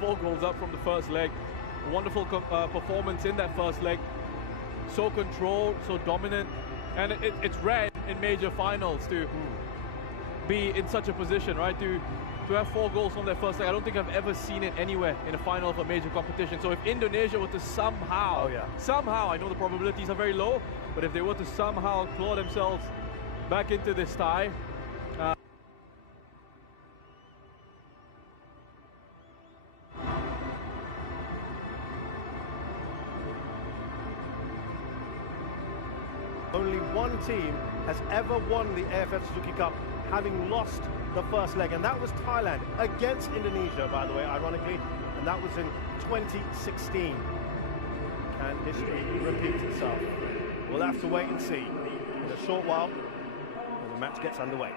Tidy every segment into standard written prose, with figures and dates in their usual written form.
4 goals up from the first leg. Wonderful performance in that first leg. So controlled, so dominant, and it's rare in major finals to be in such a position, right? To have 4 goals from that first leg. I don't think I've ever seen it anywhere in a final of a major competition. So if Indonesia were to somehow, I know the probabilities are very low, but if they were to somehow claw themselves back into this tie, only one team has ever won the AFF Suzuki Cup having lost the first leg, and that was Thailand against Indonesia, by the way, ironically, and that was in 2016. Can history repeat itself? We'll have to wait and see in a short while when the match gets underway.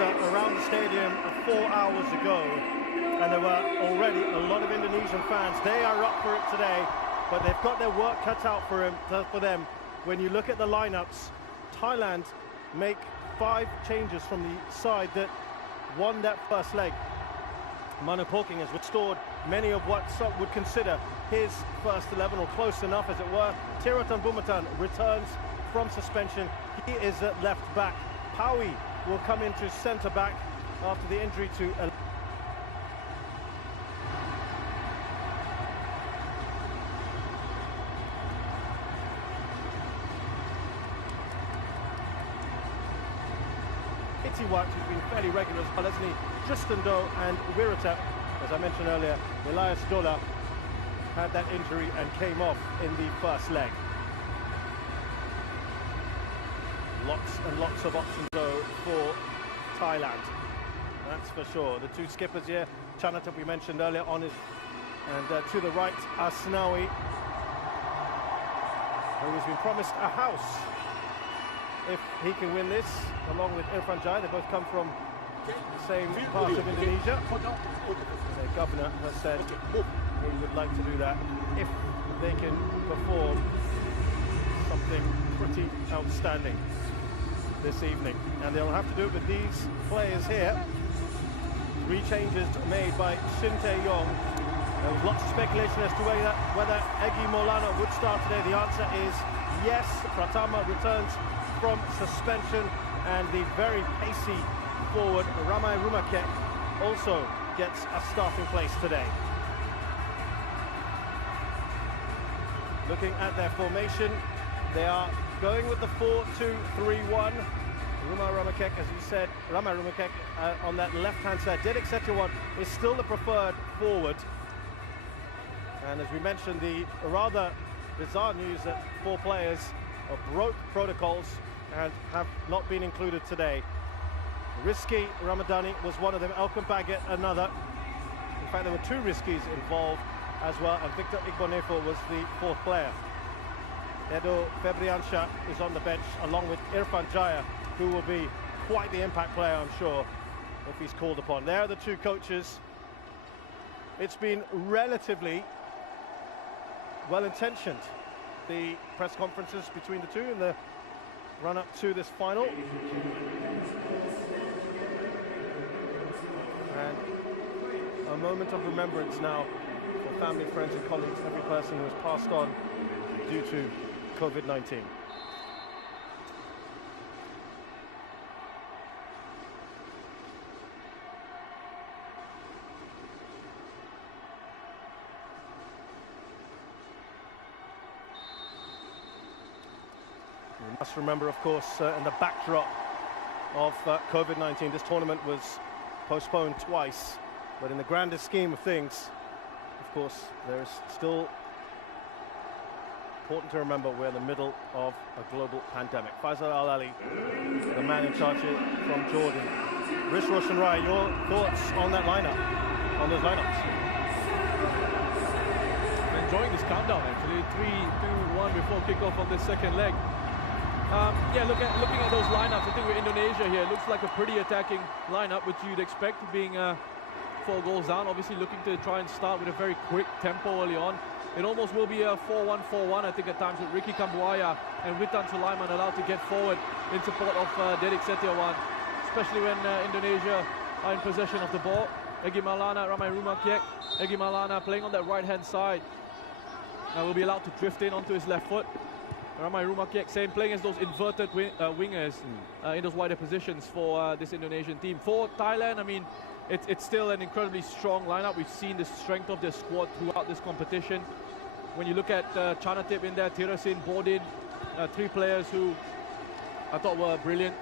Around the stadium 4 hours ago, and there were already a lot of Indonesian fans. They are up for it today, but they've got their work cut out for them. When you look at the lineups, Thailand make 5 changes from the side that won that first leg. Manu Polking has restored many of what some would consider his first 11, or close enough as it were. Tiratan Bumatan returns from suspension. He is at left back. Paui will come into centre back after the injury to Itiwat, who's been fairly regular as well, hasn't he? Tristan Doe and Wirata, as I mentioned earlier. Elias Dola had that injury and came off in the first leg. Lots and lots of options though for Thailand, that's for sure. The 2 skippers here, Chanatap we mentioned earlier on his, and to the right Asnawi, who has been promised a house if he can win this, along with Irfan Jai. They both come from the same part of Indonesia. Their governor has said he would like to do that if they can perform something pretty outstanding. this evening, and they'll have to do it with these players here. 3 changes made by Shin Tae-yong. There was lots of speculation as to whether Egi Maulana would start today. The answer is yes. Pratama returns from suspension, and the very pacey forward Ramai Rumakek also gets a starting place today. Looking at their formation, they are going with the 4-2-3-1. Ramai Rumakek, as you said, Ramai Rumakek on that left-hand side. Dedek Setiawan is still the preferred forward. And as we mentioned, the rather bizarre news that 4 players broke protocols and have not been included today. Rizky Ramadani was one of them, Elkan Baggett another. In fact, there were 2 Rizkys involved as well, and Victor Igbonefo was the 4th player. Edo Febriansha is on the bench along with Irfan Jaya, who will be quite the impact player, I'm sure, if he's called upon. There are the 2 coaches. It's been relatively well-intentioned, the press conferences between the 2 in the run-up to this final. And a moment of remembrance now for family, friends and colleagues, every person who has passed on due to COVID-19. We must remember, of course, in the backdrop of COVID-19, this tournament was postponed twice, but in the grander scheme of things, of course, there is still important to remember we're in the middle of a global pandemic. Faisal Al-Ali, the man in charge here from Jordan. Rish Roshan Rai, your thoughts on that lineup, on those lineups? I'm enjoying this countdown actually. 3, 2, 1 before kickoff on this second leg. Yeah, looking at those lineups, I think with Indonesia here, it looks like a pretty attacking lineup, which you'd expect being 4 goals down. Obviously looking to try and start with a very quick tempo early on. It almost will be a 4-1-4-1, I think, at times, with Ricky Kambuaya and Witan Sulaiman allowed to get forward in support of Dedek Setiawan, especially when Indonesia are in possession of the ball. Egi Maulana, Ramai Rumakek, Egi Maulana playing on that right-hand side. Now will be allowed to drift in onto his left foot. Ramai Rumakek, same, playing as those inverted wingers in those wider positions for this Indonesian team. For Thailand, I mean, it's still an incredibly strong lineup. We've seen the strength of their squad throughout this competition. When you look at Chanatip in there, Tirasin, Bodin, 3 players who I thought were brilliant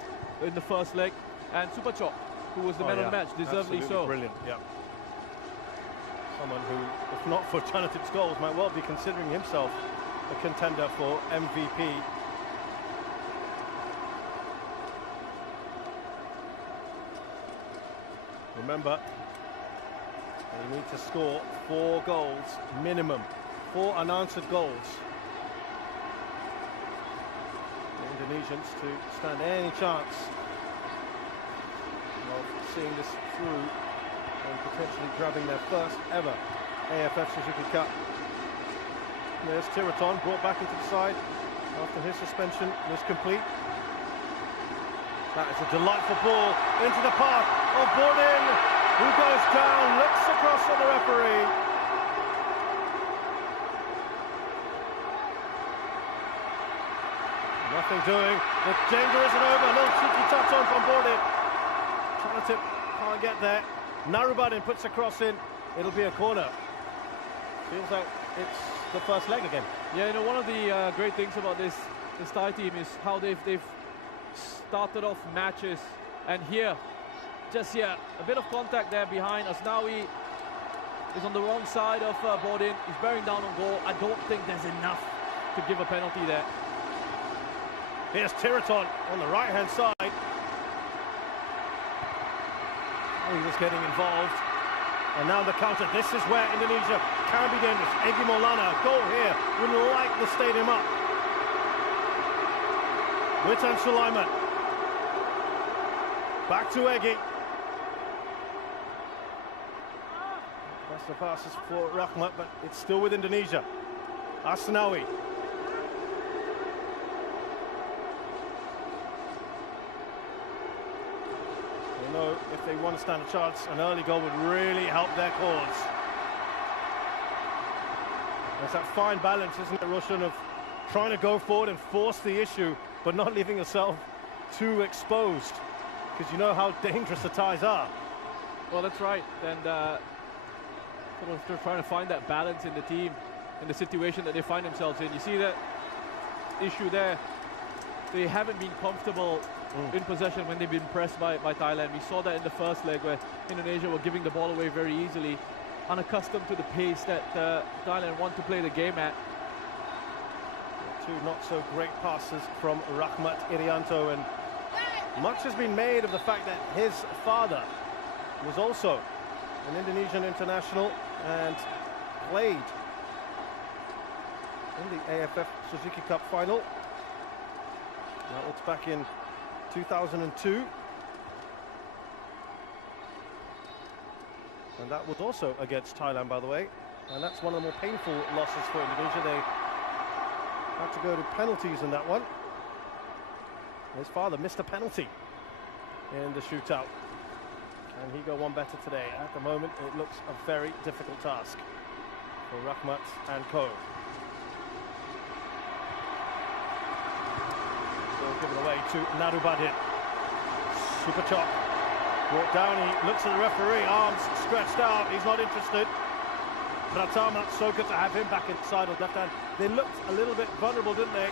in the first leg, and Supachok, who was the man of the match, deservedly so. Brilliant, yeah. Someone who, if not for Chanatip's goals, might well be considering himself a contender for MVP. Remember, they need to score 4 goals minimum, 4 unanswered goals. The Indonesians to stand any chance of seeing this through and potentially grabbing their first ever AFF Suzuki Cup. There's Tiraton brought back into the side after his suspension was complete. That is a delightful ball into the path of Bodin, who goes down, looks across at the referee. Nothing doing. The danger isn't over. A little cheeky touch on from Bodin. Chanatip can't get there. Narubadin puts a cross in. It'll be a corner. Feels like it's the first leg again. Yeah, you know, one of the great things about this Thai team is how they've started off matches, and here, just here, a bit of contact there behind. Asnawi is on the wrong side of Bodin. He's bearing down on goal. I don't think there's enough to give a penalty there. Here's Tiraton on the right-hand side. Oh, he was getting involved. And now the counter. This is where Indonesia can be dangerous. Egi Maulana, goal here, would light the stadium up. Witan Sulaiman. Back to Egi. That's the passes for Rahmat, but it's still with Indonesia. Asnawi. I know if they want to stand a chance, an early goal would really help their cause. There's that fine balance, isn't it, Roshan, of trying to go forward and force the issue, but not leaving yourself too exposed, because you know how dangerous the Thais are. Well, that's right, and sort of they're trying to find that balance in the team, in the situation that they find themselves in. You see that issue there. They haven't been comfortable in possession when they've been pressed by Thailand. We saw that in the first leg where Indonesia were giving the ball away very easily, unaccustomed to the pace that Thailand want to play the game at. Two not so great passes from Rahmat Irianto, and much has been made of the fact that his father was also an Indonesian international and played in the AFF Suzuki Cup final. That was back in 2002. And that was also against Thailand, by the way. And that's one of the more painful losses for Indonesia. They had to go to penalties in that one. His father missed a penalty in the shootout. Can he go one better today? At the moment, it looks a very difficult task for Rahmat and co. Given away to Nadubadin. Super chop. Brought down, he looks at the referee, arms stretched out, he's not interested. Pratama, so good to have him back inside on left hand. They looked a little bit vulnerable, didn't they?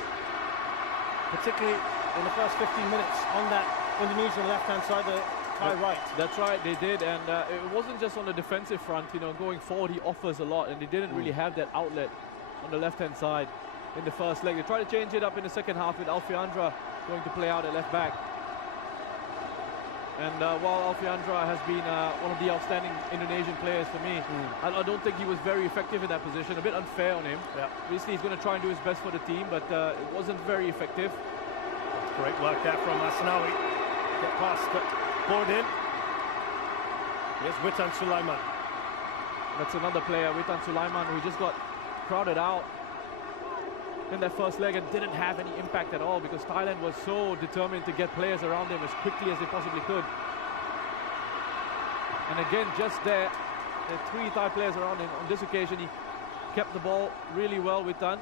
Particularly in the first 15 minutes on that Indonesian left-hand side, the Thai right. That's right, they did, and it wasn't just on the defensive front, you know, going forward he offers a lot, and they didn't really have that outlet on the left-hand side in the first leg. They tried to change it up in the second half with Alfiandra going to play out at left back. And while Alfiandra has been one of the outstanding Indonesian players for me, I don't think he was very effective in that position. A bit unfair on him. Yeah. Obviously, he's going to try and do his best for the team, but it wasn't very effective. That's great work there from Asnawi. Get past Bordin. Here's Witan Sulaiman. That's another player, Witan Sulaiman, who just got crowded out in that first leg and didn't have any impact at all because Thailand was so determined to get players around him as quickly as they possibly could. And again, just there are 3 Thai players around him. On this occasion, he kept the ball really well with Tan.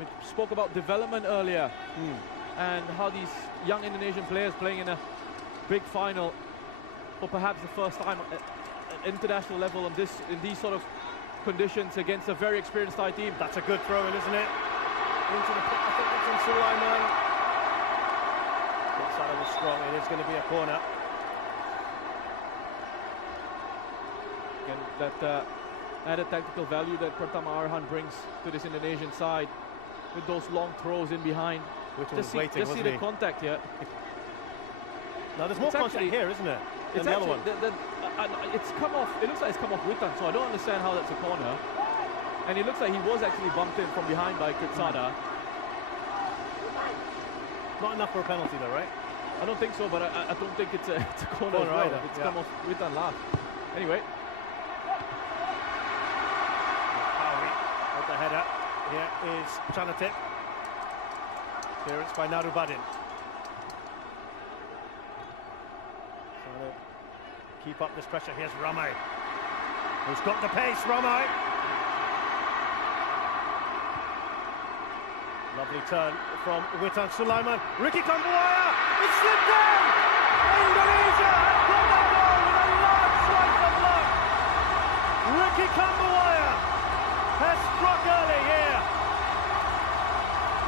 We spoke about development earlier and how these young Indonesian players playing in a big final for perhaps the first time at international level in these sort of conditions against a very experienced Thai team. That's a good throw in, isn't it? Into the pit, I think it's in Sulaiman. Inside was strong, it is going to be a corner. Again, that added tactical value that Pratama Arhan brings to this Indonesian side with those long throws in behind. Just see the contact here. Now there's more contact here, isn't it? Than the other one. It's come off. It looks like it's come off Witan, so I don't understand how that's a corner. And it looks like he was actually bumped in from behind by Kritsada. Not enough for a penalty, though, right? I don't think so, but I don't think it's a corner as well. Either. It's come off Witan last. Anyway. Howie with the header. Here is Chanatik. Clearance by Nadubadin. Keep up this pressure. Here's Ramai, who's got the pace. Ramai. Lovely turn from Witan Sulaiman. Ricky Kambuaya. It's slipped down. Indonesia has got that goal with a large slice of luck. Ricky Kambuaya has struck early here.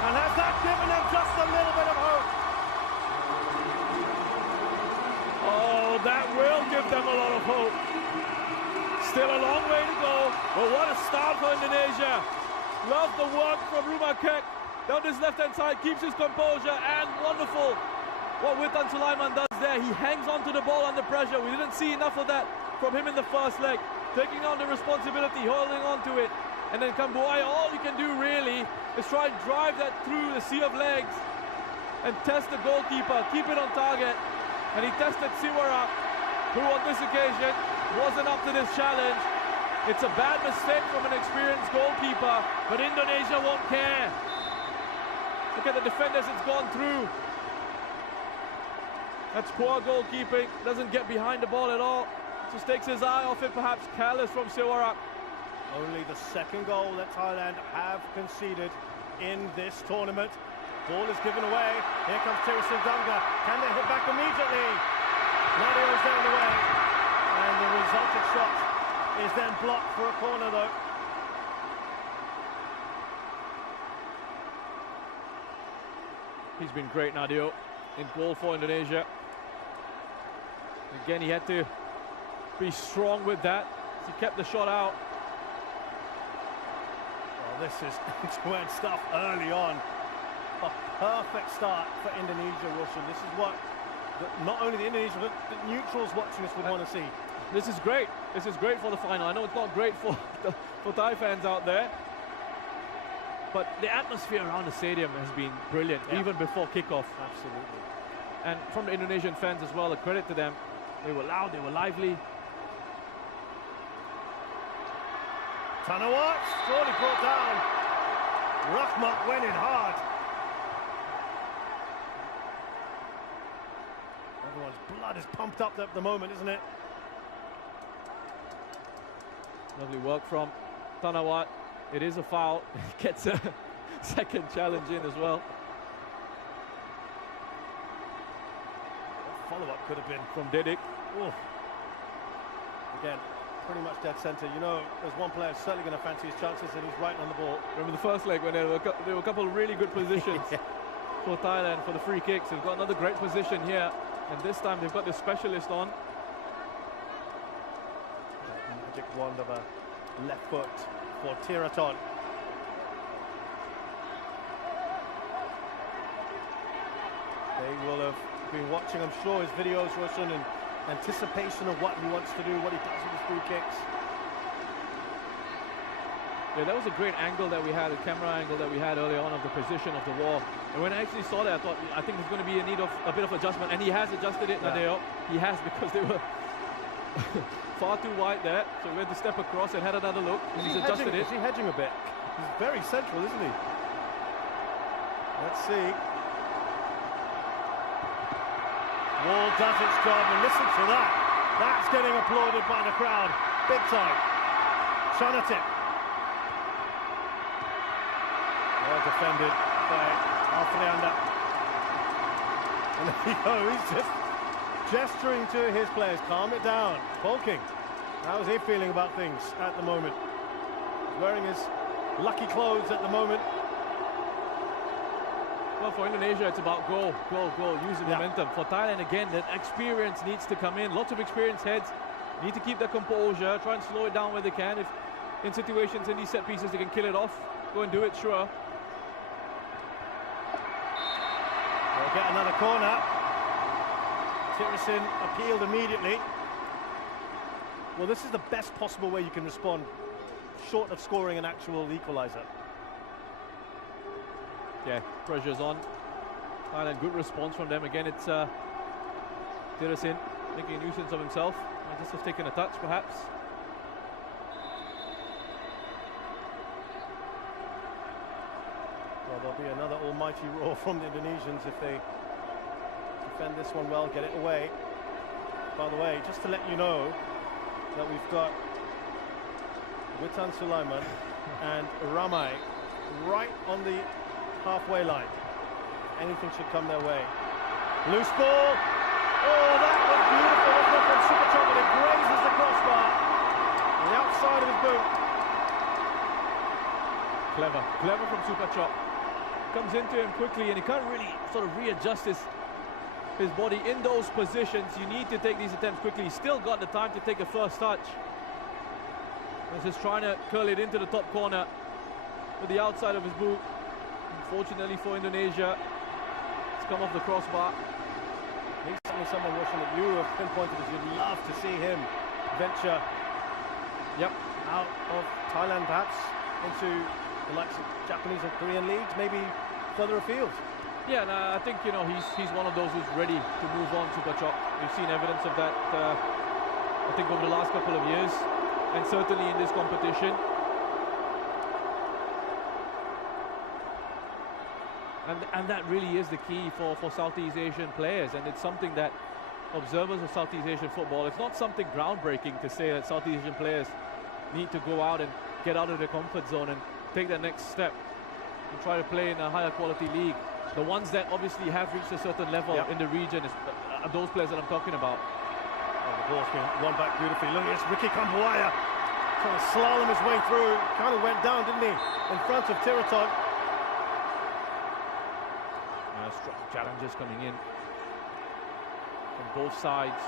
And has that given them just a little bit of hope? That will give them a lot of hope. Still a long way to go, but what a start for Indonesia. Love the work from Rumah Kek down this left-hand side, keeps his composure, and wonderful what Witan Sulaiman does there. He hangs onto the ball under pressure. We didn't see enough of that from him in the first leg. Taking on the responsibility, holding on to it. And then Kambuaya, all he can do really is try and drive that through the sea of legs and test the goalkeeper, keep it on target. And he tested Siwara, who on this occasion wasn't up to this challenge. It's a bad mistake from an experienced goalkeeper, but Indonesia won't care. Look at the defenders it's gone through. That's poor goalkeeping. Doesn't get behind the ball at all. Just takes his eye off it, perhaps careless from Siwarak. Only the second goal that Thailand have conceded in this tournament. Ball is given away. Here comes Tirasin Dunga. Can they hit back immediately? Nadio's down the way. And the resulting shot is then blocked for a corner though. He's been great, Nadio, in goal for Indonesia. Again, he had to be strong with that. He kept the shot out. Well, this is end-to-end stuff early on. A perfect start for Indonesia, Wilson. This is what not only the Indonesians, but the neutrals watching this would want to see. This is great. This is great for the final. I know it's not great for Thai fans out there, but the atmosphere around the stadium has been brilliant, even before kickoff. Absolutely. And from the Indonesian fans as well, a credit to them. They were loud, they were lively. Tanawat, surely brought down. Rahmat went in hard. Everyone's blood is pumped up at the moment, isn't it? Lovely work from Tanawat. It is a foul. He gets a second challenge in as well. Follow-up could have been from Didik. Oh. Again, pretty much dead centre. You know, there's one player certainly going to fancy his chances, and he's right on the ball. Remember the first leg when there were a couple of really good positions for Thailand for the free kicks. They've got another great position here, and this time they've got the specialist on. That magic wand of a left foot for Tiraton. They will have been watching, I'm sure, his videos, Wilson, in anticipation of what he wants to do, what he does with his free kicks. Yeah, that was a great angle that we had, a camera angle that we had earlier on of the position of the wall. And when I actually saw that, I thought, I think there's going to be in need of a bit of adjustment. And he has adjusted it, Nadeo. He has, because they were far too wide there. So we had to step across and had another look. And he's adjusted it. Is he hedging a bit? He's very central, isn't he? Let's see. Wall does its job, and listen to that. That's getting applauded by the crowd. Big time. Chanatip. Well defended by Alfreanda. And there you go, he's just gesturing to his players. Calm it down. Polking. How's he feeling about things at the moment? He's wearing his lucky clothes at the moment. Well, for Indonesia, it's about goal, use the momentum. For Thailand, again, that experience needs to come in. Lots of experienced heads need to keep their composure, try and slow it down where they can. If in situations, in these set pieces, they can kill it off, go and do it, sure. They'll get another corner. Tirasin appealed immediately. Well, this is the best possible way you can respond, short of scoring an actual equaliser. Yeah, pressure's on. Thailand, good response from them. Again, it's Tirasin making a nuisance of himself. Might just have taken a touch, perhaps. Well, there'll be another almighty roar from the Indonesians if they defend this one well, get it away. By the way, just to let you know that we've got Witan Sulaiman and Ramai right on the halfway line. Anything should come their way. Loose ball. Oh, that was beautiful, wasn't it, from Superchop, but it grazes the crossbar on the outside of his boot. Clever from Superchop. Comes into him quickly, and he can't really sort of readjust his body in those positions. You need to take these attempts quickly. He's still got the time to take a first touch. He's just trying to curl it into the top corner with the outside of his boot. Unfortunately for Indonesia, it's come off the crossbar. He's certainly someone, Wilson, that you have pinpointed as you'd love to see him venture out of Thailand, perhaps into the likes of Japanese and Korean leagues, maybe further afield. Yeah, and I think, you know, he's one of those who's ready to move on, Superchop. We've seen evidence of that, I think, over the last couple of years, and certainly in this competition. And that really is the key for Southeast Asian players, and it's something that observers of Southeast Asian football, it's not something groundbreaking to say that Southeast Asian players need to go out and get out of their comfort zone and take that next step and try to play in a higher quality league. The ones that obviously have reached a certain level in the region are those players that I'm talking about. Oh, the ball's been won back beautifully. Look, it's Ricky Kambuaya trying to slalom his way through. Kind of went down, didn't he, in front of Tiraton. Strong challenges coming in from both sides.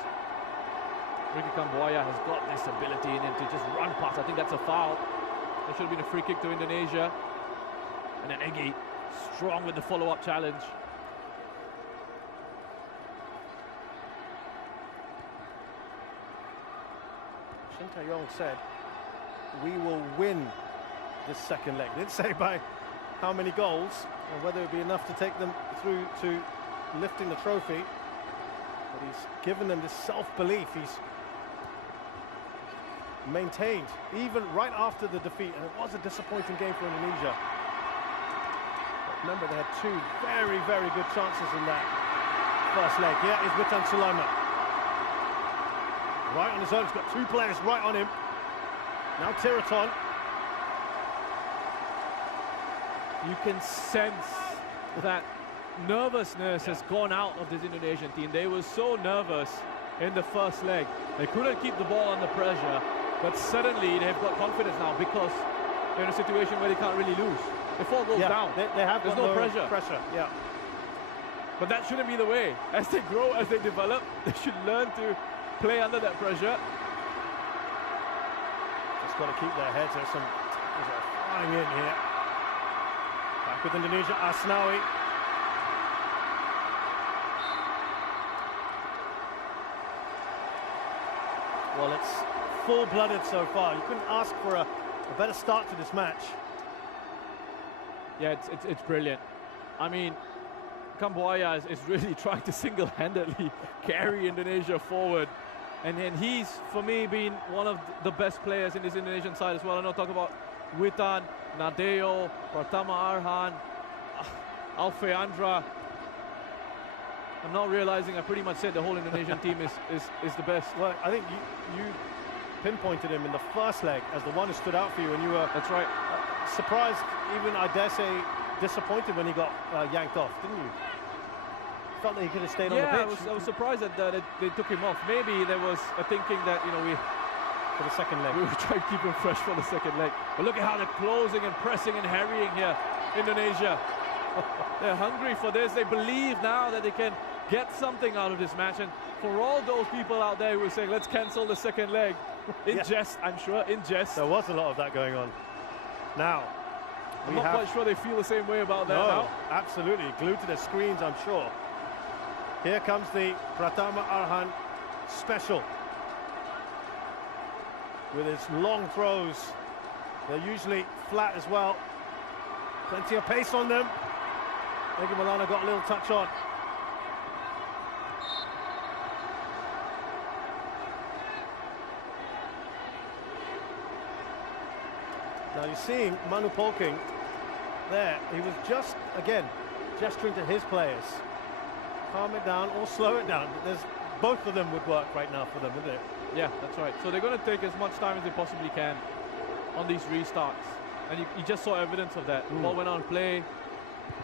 Ricky Kambuaya has got this ability in him to just run past. I think that's a foul. That should have been a free kick to Indonesia. And then Egi strong with the follow-up challenge. Shin Tae-yong said, we will win this second leg. Didn't say by how many goals or whether it would be enough to take them through to lifting the trophy. But he's given them this self-belief. He's maintained, even right after the defeat, and it was a disappointing game for Indonesia. But remember, they had two very, very good chances in that first leg. Here is Witan Sulaiman. Right on his own, he's got two players right on him. Now Tiraton. You can sense that nervousness has gone out of this Indonesian team. They were so nervous in the first leg. They couldn't keep the ball under pressure, but suddenly they've got confidence now because they're in a situation where they can't really lose. They 4 goals down. They have There's no pressure. Yeah. But that shouldn't be the way. As they grow, as they develop, they should learn to play under that pressure. Just got to keep their heads. There's some flying in here. Back with Indonesia, Asnawi. Well, it's full-blooded so far. You couldn't ask for a better start to this match. Yeah, it's brilliant. I mean, Kambuaya is really trying to single-handedly carry Indonesia forward. And he's, for me, been one of the best players in this Indonesian side as well. I know talk about Witan, Nadeo, Pratama Arhan, Alfeandra. I'm now realizing I pretty much said the whole Indonesian team is the best. Well, I think you pinpointed him in the first leg as the one who stood out for you, and you were surprised, even I dare say disappointed when he got yanked off, didn't you? Felt that he could have stayed on the pitch. I was surprised that they took him off. Maybe there was a thinking that, you know, for the second leg, we were trying to keep him fresh for the second leg. But look at how they're closing and pressing and harrying here, Indonesia. They're hungry for this. They believe now that they can get something out of this match. And for all those people out there who are saying, let's cancel the second leg, in jest, I'm sure, in jest. There was a lot of that going on. Now, I'm not quite sure they feel the same way about that now. Absolutely. Glued to their screens, I'm sure. Here comes the Pratama Arhan special. With his long throws. They're usually flat as well. Plenty of pace on them. Egi Maulana got a little touch on. Now you're seeing Manu Polking there. He was just, again, gesturing to his players. Calm it down or slow it down. Both of them would work right now for them, wouldn't it? Yeah, that's right. So they're going to take as much time as they possibly can on these restarts. And you just saw evidence of that. The ball went on play.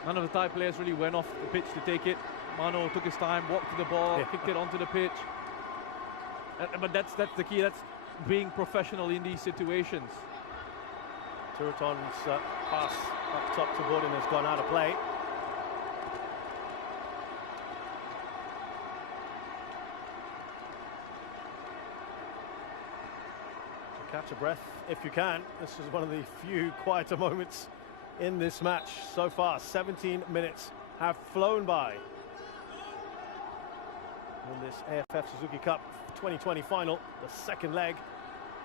None of the Thai players really went off the pitch to take it. Mano took his time, walked to the ball, kicked it onto the pitch. But that's the key. That's being professional in these situations. Tiraton's pass up top to Gordon has gone out of play. Catch a breath if you can. This is one of the few quieter moments in this match so far. 17 minutes have flown by in this AFF Suzuki Cup 2020 final, the second leg.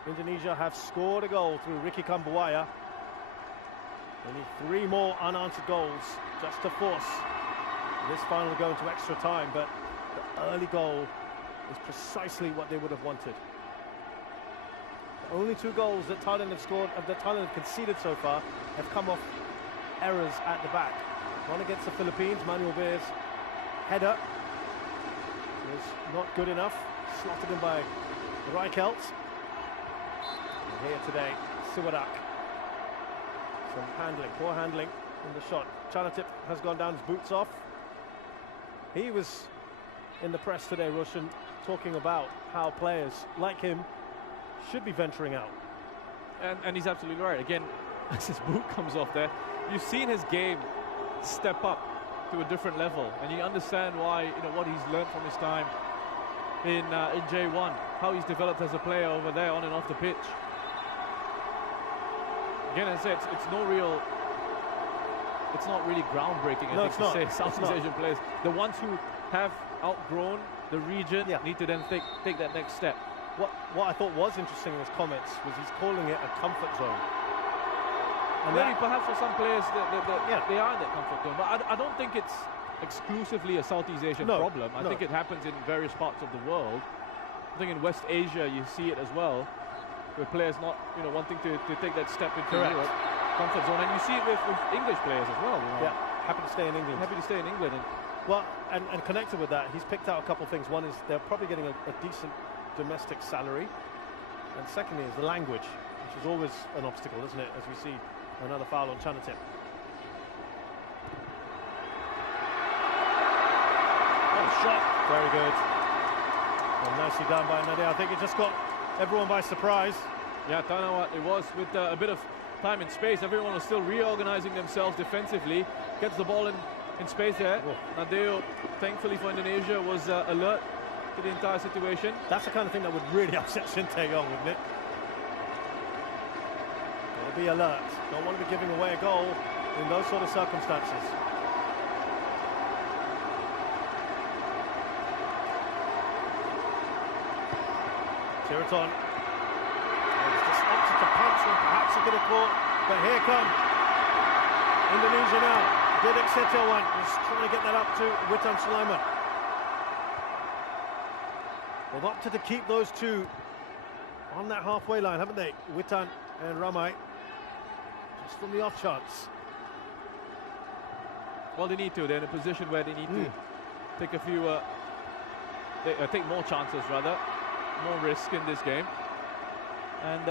Indonesia have scored a goal through Ricky Kambuaya. They need 3 more unanswered goals just to force this final to go into extra time, but the early goal is precisely what they would have wanted. The only 2 goals that Thailand have scored, that Thailand have conceded so far, have come off errors at the back. on against the Philippines. Manuel Beer's header was not good enough, slotted in by Reichelt. And here today, Siwadak. Some handling, poor handling in the shot. Chanatip has gone down, his boots off. He was in the press today, Roshan, talking about how players like him should be venturing out. And he's absolutely right. Again, as his boot comes off there, you've seen his game step up to a different level, and you understand why, what he's learned from his time in J1, how he's developed as a player over there on and off the pitch. Again, as I said, it's not really groundbreaking, I think, to say Southeast Asian players. The ones who have outgrown the region need to then take that next step. What I thought was interesting in his comments was he's calling it a comfort zone. And maybe perhaps for some players they are in that comfort zone, but I don't think it's exclusively a Southeast Asian problem. I think it happens in various parts of the world. I think in West Asia you see it as well, where players not wanting to take that step into Europe, comfort zone, and you see it with English players as well. Yeah, happy to stay in England. Happy to stay in England. And connected with that, he's picked out a couple of things. One is they're probably getting a decent domestic salary, and secondly is the language, which is always an obstacle, isn't it, as we see another foul on Chanatip. Oh, shot, very good, and nicely done by Nadia. I think it just got everyone by surprise. Yeah, Tanawa, it was with a bit of time and space. Everyone was still reorganizing themselves defensively. Gets the ball in space there. Nadeo, thankfully for Indonesia, was alert to the entire situation. That's the kind of thing that would really upset Shin Tae-yong, wouldn't it? Gotta be alert. Don't want to be giving away a goal in those sort of circumstances. Tiraton. He's just opted to punch when perhaps he could have caught, but here come Indonesia now. Didik Setiawan is trying to get that up to Witan Sulaiman. They've opted to keep those two on that halfway line, haven't they? Witan and Ramai, just from the off chance. Well, they need to. They're in a position where they need to take a few, take more chances rather, more risk in this game. And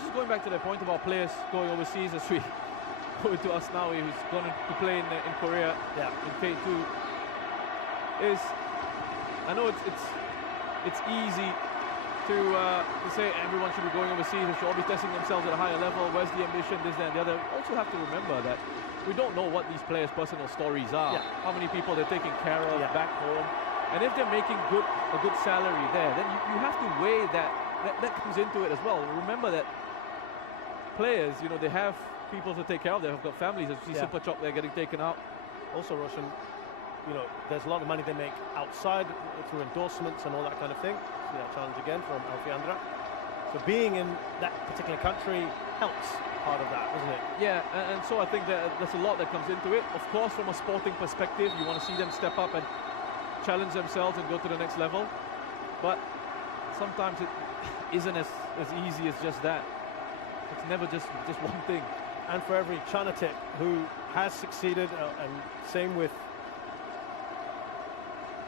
just going back to the point about players going overseas, as we go into Asnawi, who's going to play in Korea in K2, is, I know it's easy to say everyone should be going overseas, they should all be testing themselves at a higher level, where's the ambition, this, that, and the other. We also have to remember that we don't know what these players' personal stories are, how many people they're taking care of back home, and if they're making a good salary there, then you have to weigh that comes into it as well. Remember that players, they have people to take care of, they've got families, as you see Super Chop, they're getting taken out. Also, Roshan, there's a lot of money they make outside through endorsements and all that kind of thing. See that challenge again from Alfiandra. So being in that particular country helps part of that, doesn't it? Yeah, and so I think that there's a lot that comes into it. Of course, from a sporting perspective, you want to see them step up and challenge themselves and go to the next level. But sometimes it isn't as easy as just that. It's never just one thing. And for every Chanatip who has succeeded, and same with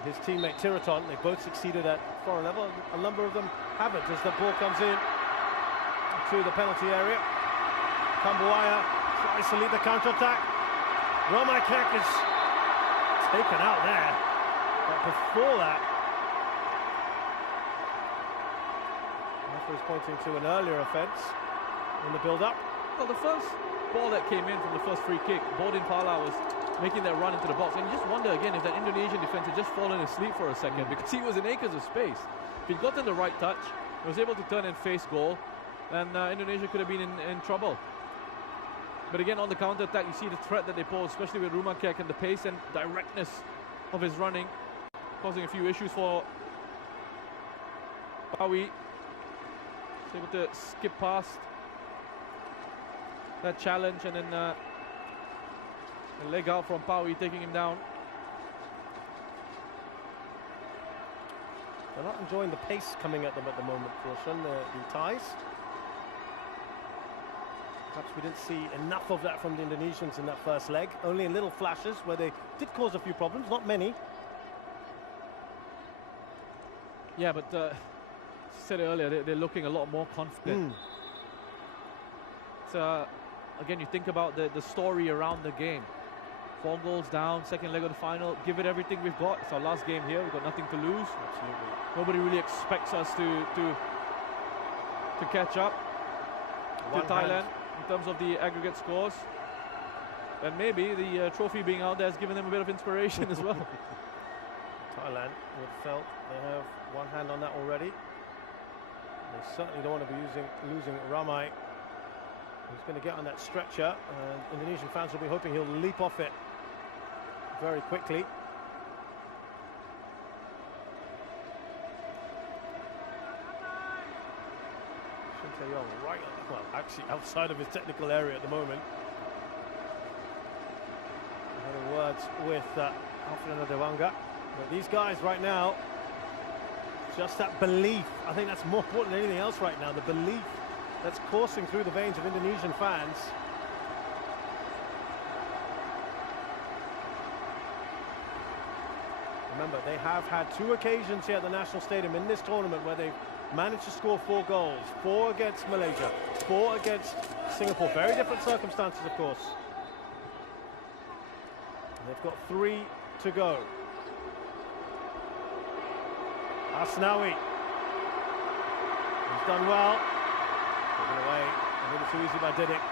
his teammate Tiraton, they both succeeded at foreign level. A number of them haven't, as the ball comes in to the penalty area. Kambuaya tries to lead the counter-attack. Ramai Kek is taken out there. But before that, referee is pointing to an earlier offence in the build-up. Well, the first ball that came in from the first free kick, Bodin Pala was making that run into the box, and you just wonder again if that Indonesian defence had just fallen asleep for a second, because he was in acres of space. If he'd gotten the right touch, he was able to turn and face goal, then Indonesia could have been in trouble. But again, on the counter-attack, you see the threat that they pose, especially with Rumakek and the pace and directness of his running, causing a few issues for Pawi. He's able to skip past that challenge, and then a leg out from Pawi, taking him down. They're not enjoying the pace coming at them at the moment, Roshan, the Thais. Perhaps we didn't see enough of that from the Indonesians in that first leg. Only in little flashes where they did cause a few problems, not many. Yeah, but said earlier, they're looking a lot more confident. So again, you think about the story around the game. 4 goals down, second leg of the final. Give it everything we've got. It's our last game here. We've got nothing to lose. Absolutely. Nobody really expects us to catch up to Thailand in terms of the aggregate scores. And maybe the trophy being out there has given them a bit of inspiration as well. Thailand would felt they have one hand on that already. They certainly don't want to be losing Ramai. He's going to get on that stretcher, and Indonesian fans will be hoping he'll leap off it very quickly. Tae-yong right, well, actually outside of his technical area at the moment. Having words with Alfredo Dewanga. But these guys right now, just that belief, I think that's more important than anything else right now, the belief that's coursing through the veins of Indonesian fans. Remember, they have had 2 occasions here at the National Stadium in this tournament where they've managed to score 4 goals. 4 against Malaysia, 4 against Singapore. Very different circumstances, of course. And they've got 3 to go. Asnawi. He's done well. Taken away a little too easy by Didik.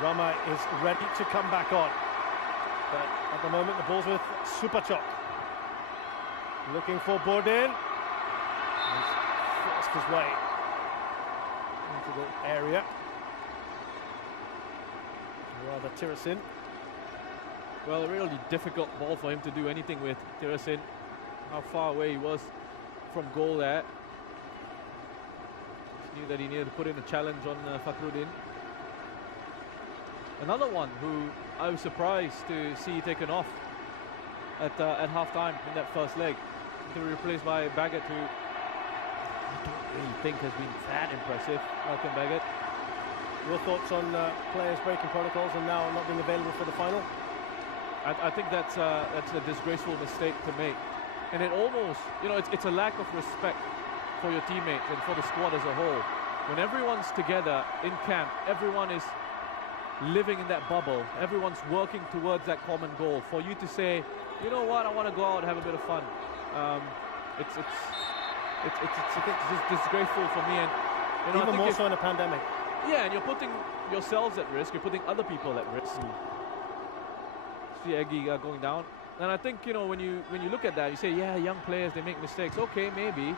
Ramai is ready to come back on. But at the moment, the ball's with Supachok. Looking for Bordin. He's forced his way into the area. Rather Tirasin. Well, a really difficult ball for him to do anything with, Tirasin. How far away he was from goal there. Just knew that he needed to put in a challenge on Fakhruddin. Another one who I was surprised to see taken off at half-time in that first leg. To be replaced by Baggett, who I don't really think has been that impressive, Malcolm Baggett. Your thoughts on players breaking protocols and now not being available for the final? I think that's a disgraceful mistake to make. And it almost, you know, it's a lack of respect for your teammates and for the squad as a whole. When everyone's together in camp, everyone is living in that bubble, everyone's working towards that common goal. For you to say, you know what, I want to go out and have a bit of fun. It's just disgraceful for me. And you know, even more so in a pandemic. Yeah, and you're putting yourselves at risk. You're putting other people at risk. See Eggy going down. And I think, you know, when you look at that, you say, yeah, young players, they make mistakes. Okay, maybe.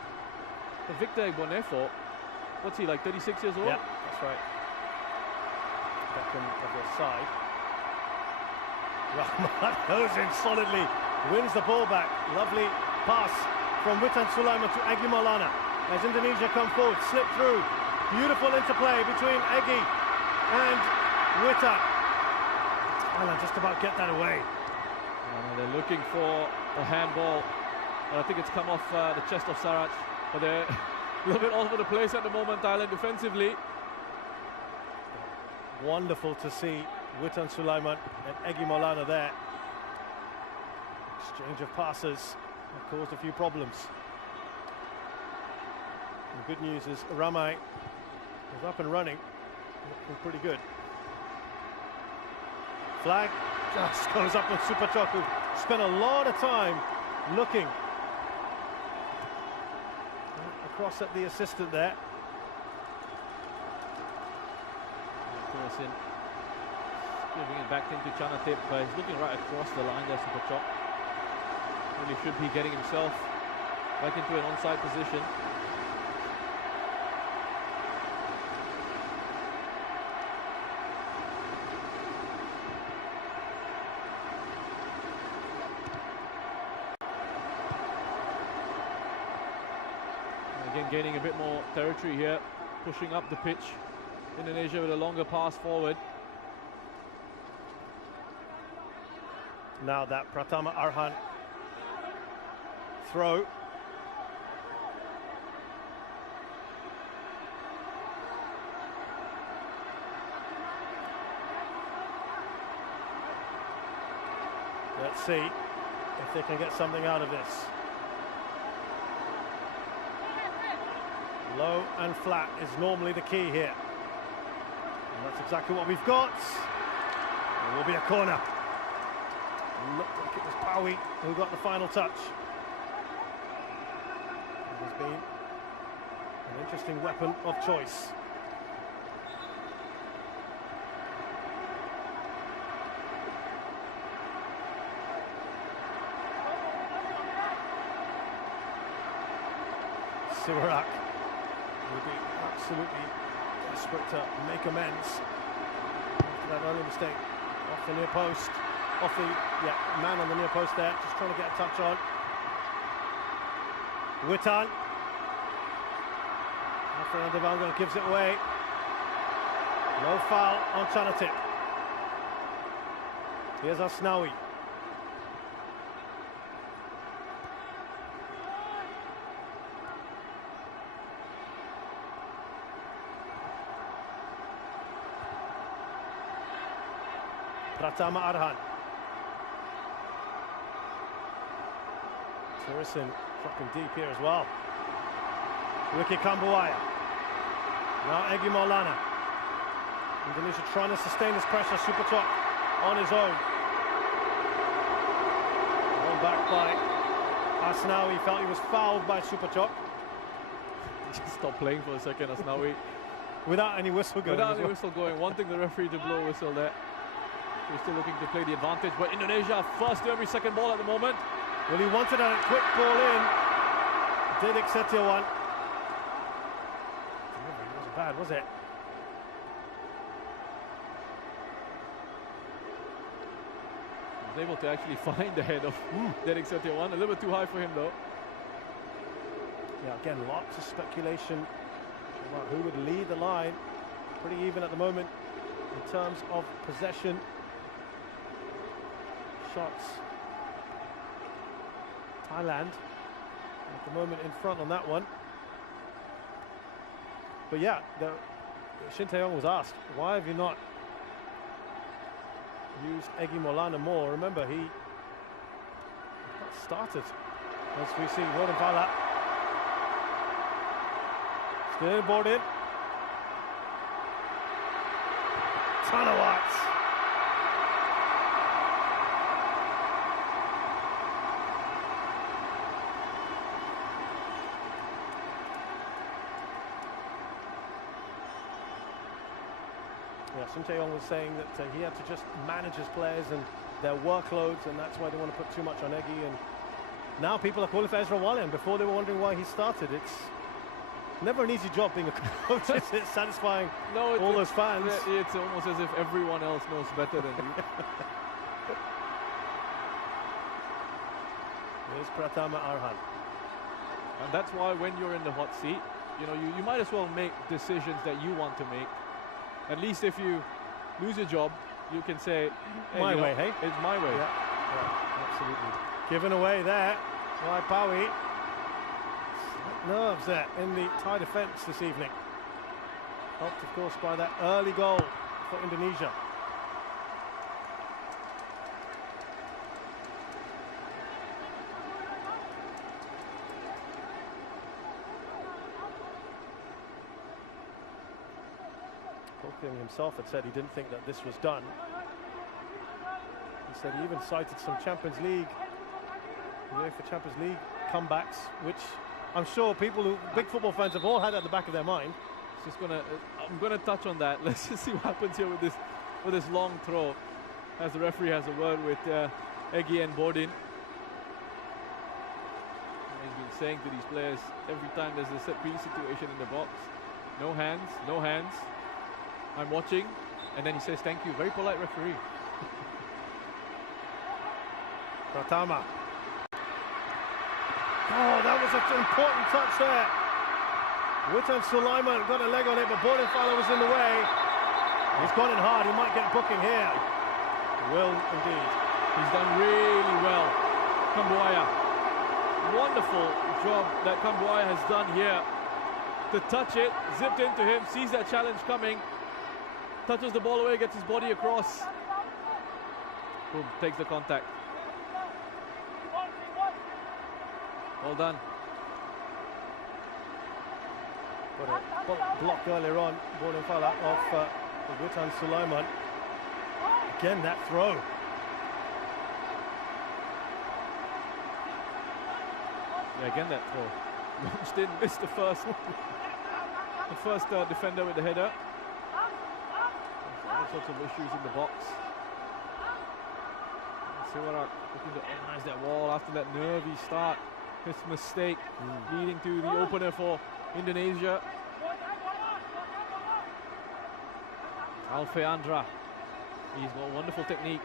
But Victor Igbonefo, what's he, like 36 years old? Yeah, that's right. Beckham of the side. Rahman goes in solidly, wins the ball back. Lovely pass from Witan Sulaiman to Egy Maulana. As Indonesia come forward, slip through. Beautiful interplay between Egy and Witan. Thailand just about get that away. They're looking for a handball. And I think it's come off the chest of Sarach. But they're a little bit all over the place at the moment, Thailand defensively. Wonderful to see Witan Sulaiman and Egy Maulana there. Exchange of passes have caused a few problems. The good news is Ramai is up and running. Looking pretty good. Flag just goes up on Supachok, who spent a lot of time looking across at the assistant there. Giving it back into Chanatip, but he's looking right across the line there, Supachok. Really should be getting himself back into an onside position. Again, gaining a bit more territory here, pushing up the pitch. Indonesia with a longer pass forward. Now that Pratama Arhan throw. Let's see if they can get something out of this. Low and flat is normally the key here. And that's exactly what we've got. There will be a corner. Looked like it was Paui who got the final touch. It has been an interesting weapon of choice. Siwarak will be absolutely desperate to make amends after that early mistake. Off the near post, off the man on the near post there, just trying to get a touch on. Witan. Fernando Vango gives it away. No foul on Chanatip. Here's Asnawi. Pratama Arhan. Turisin dropping deep here as well. Ricky Kambuaya. Now Egi Maulana. Indonesia trying to sustain this pressure. Superchok on his own. One back by Asnawi. Felt he was fouled by Superchok. Just stop playing for a second, Asnawi. Without any whistle going. Without any whistle going. Wanting the referee to blow a whistle there. We're still looking to play the advantage, but Indonesia first to every second ball at the moment. Well, he wanted a quick ball in. Did Exetiawan. It wasn't bad, was it? He was able to actually find the head of Derek Setiawan. A little bit too high for him, though. Yeah, again, lots of speculation about who would lead the line. Pretty even at the moment in terms of possession. Shots. Thailand at the moment in front on that one. But yeah, Shin Tae-yong was asked, why have you not used Egi Maulana more? Remember, he got started, as we see Roden Vala. Still board in. Tanawat. Yeah, Shin Tae-yong was saying that he had to just manage his players and their workloads, and that's why they want to put too much on Egi. And now people are calling for Ezra Walian. Before they were wondering why he started. It's never an easy job being a coach. It's satisfying all those fans. It's almost as if everyone else knows better than you. Here's Pratama Arhan. And that's why when you're in the hot seat, you know, you might as well make decisions that you want to make. At least if you lose your job, you can say, hey, my way, hey? It's my way. Yeah, absolutely. Given away there by Paui. Nerves there in the Thai defence this evening. Helped, of course, by that early goal for Indonesia. Koking himself had said he didn't think that this was done. He said he even cited some Champions League, UEFA Champions League comebacks, which I'm sure people big football fans have all had at the back of their mind. I'm gonna touch on that. Let's just see what happens here with this long throw, as the referee has a word with Egi and Bodin. He's been saying to these players every time there's a set piece situation in the box, no hands, no hands. I'm watching, and then he says thank you. Very polite referee. Pratama. Oh, that was an important touch there. Witan Sulaiman got a leg on it, but Bodenfala was in the way. He's gone in hard. He might get booking here. He will indeed. He's done really well, Kambuaya. Wonderful job that Kambuaya has done here. To touch it, zipped into him, sees that challenge coming, touches the ball away, gets his body across. Boom, takes the contact. Well done. Got a block earlier on, ball in foul out of Witan Sulaiman. Again, that throw. Yeah, again that throw. Lunch didn't miss the first defender with the header. All sorts of issues in the box. Siwarak looking to organise that wall after that nervy start. His mistake leading to the opener for Indonesia. Alfeandra, he's got wonderful technique.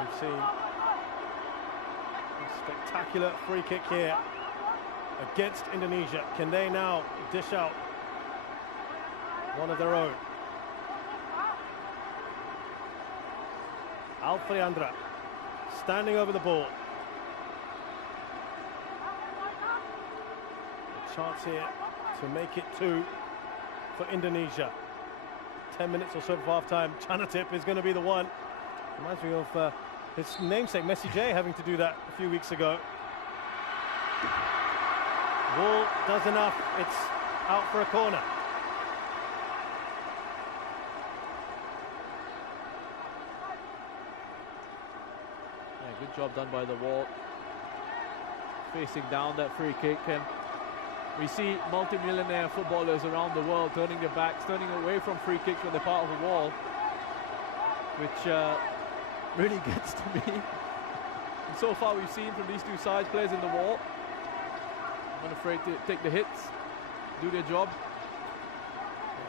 We've seen a spectacular free kick here against Indonesia. Can they now dish out one of their own? Alfeandra standing over the ball. A chance here to make it 2 for Indonesia. 10 minutes or so before half-time. Chanatip is going to be the one. Reminds me of his namesake Messi J having to do that a few weeks ago. Ball does enough. It's out for a corner. Good job done by the wall, facing down that free kick. And we see multi-millionaire footballers around the world turning their backs, turning away from free kicks when they're part of a wall, which really gets to me. And so far we've seen from these two sides, players in the wall not afraid to take the hits, do their job.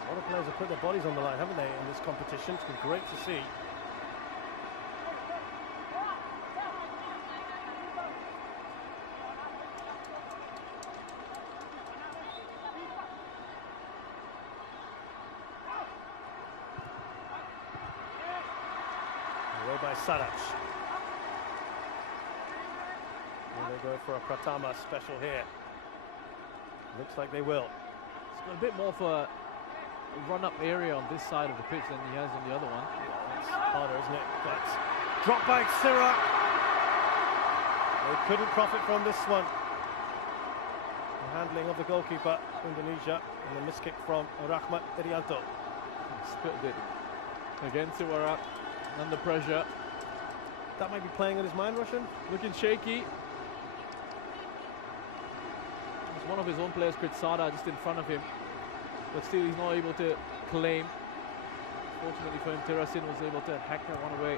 A lot of players have put their bodies on the line, haven't they, in this competition? It's been great to see. Away by Sarac. And they go for a Pratama special here. Looks like they will. He's got a bit more of a run-up area on this side of the pitch than he has on the other one. Yeah, it's harder, isn't it? But drop by Sirac. They couldn't profit from this one. The handling of the goalkeeper, Indonesia, and the miskick from Rahmat Irianto. Spilled it. Again, Siwarak under pressure. That might be playing on his mind, Roshan. Looking shaky. There's one of his own players, Kritsada, just in front of him. But still, he's not able to claim. Fortunately for him, Terasin was able to hack that one away.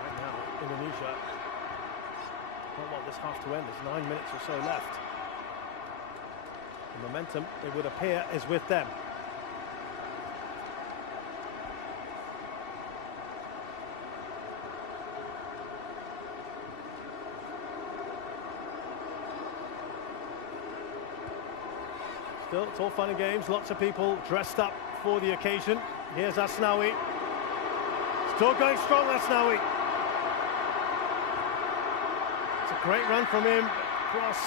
Right now, Indonesia don't want this half to end. There's 9 minutes or so left. The momentum, it would appear, is with them. Still, it's all fun and games. Lots of people dressed up for the occasion. Here's Asnawi. Still going strong, Asnawi. It's a great run from him. Cross,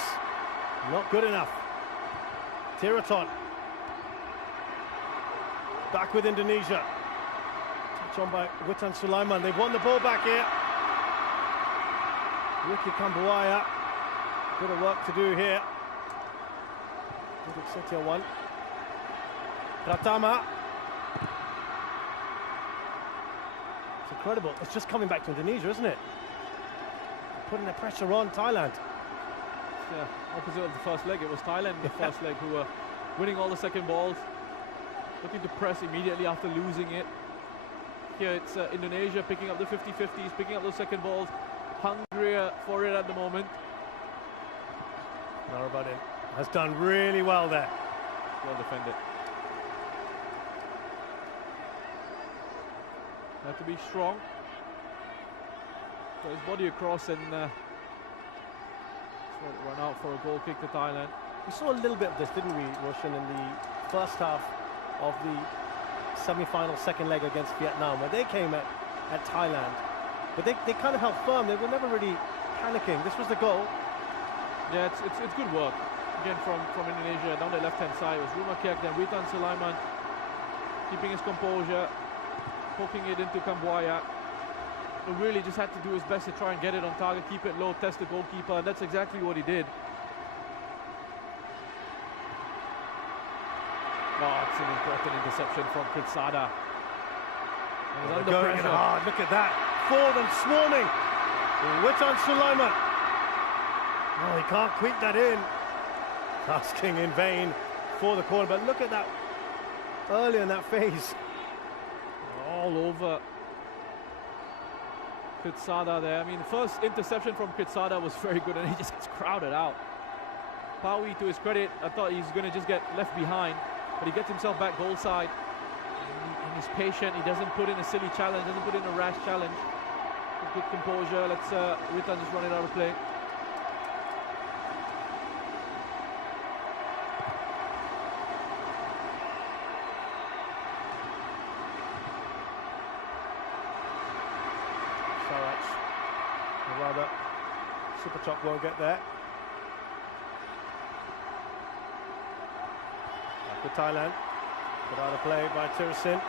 not good enough. Tiraton. Back with Indonesia. Touch on by Witan Sulaiman. They've won the ball back here. Ricky Kambuaya. Bit of work to do here. Setia one. Pratama. It's incredible. It's just coming back to Indonesia, isn't it? Putting the pressure on Thailand. Yeah, opposite of the first leg, it was Thailand in the first leg who were winning all the second balls, looking to press immediately after losing it. Here it's Indonesia picking up the 50-50s, picking up those second balls, hungrier for it at the moment. Narabadin has done really well there. Well defended. Had to be strong. Got his body across and run out for a goal kick to Thailand. We saw a little bit of this, didn't we, Roshan, in the first half of the semi-final second leg against Vietnam, where they came at Thailand. But they kind of held firm. They were never really panicking. This was the goal. Yeah, it's good work again from Indonesia down the left-hand side. It was Rumakiak, then Witan Sulaiman keeping his composure, poking it into Kambuaya. He really just had to do his best to try and get it on target, keep it low, test the goalkeeper, and that's exactly what he did. Oh, it's an important interception from Kritsada. Under going pressure. hard. Look at that. Four of them swarming. Witan Sulaiman. Oh, he can't keep that in. Asking in vain for the corner, but look at that earlier in that phase. All over Kritsada there. I mean, the first interception from Kritsada was very good, and he just gets crowded out. Pawi, to his credit, I thought he's going to just get left behind, but he gets himself back goal side. And he's patient. He doesn't put in a silly challenge, doesn't put in a rash challenge. Good composure. Let's Witan just run it out of play. Or rather, Superchop won't get there. Back with Thailand. Put out of play by Tirasin.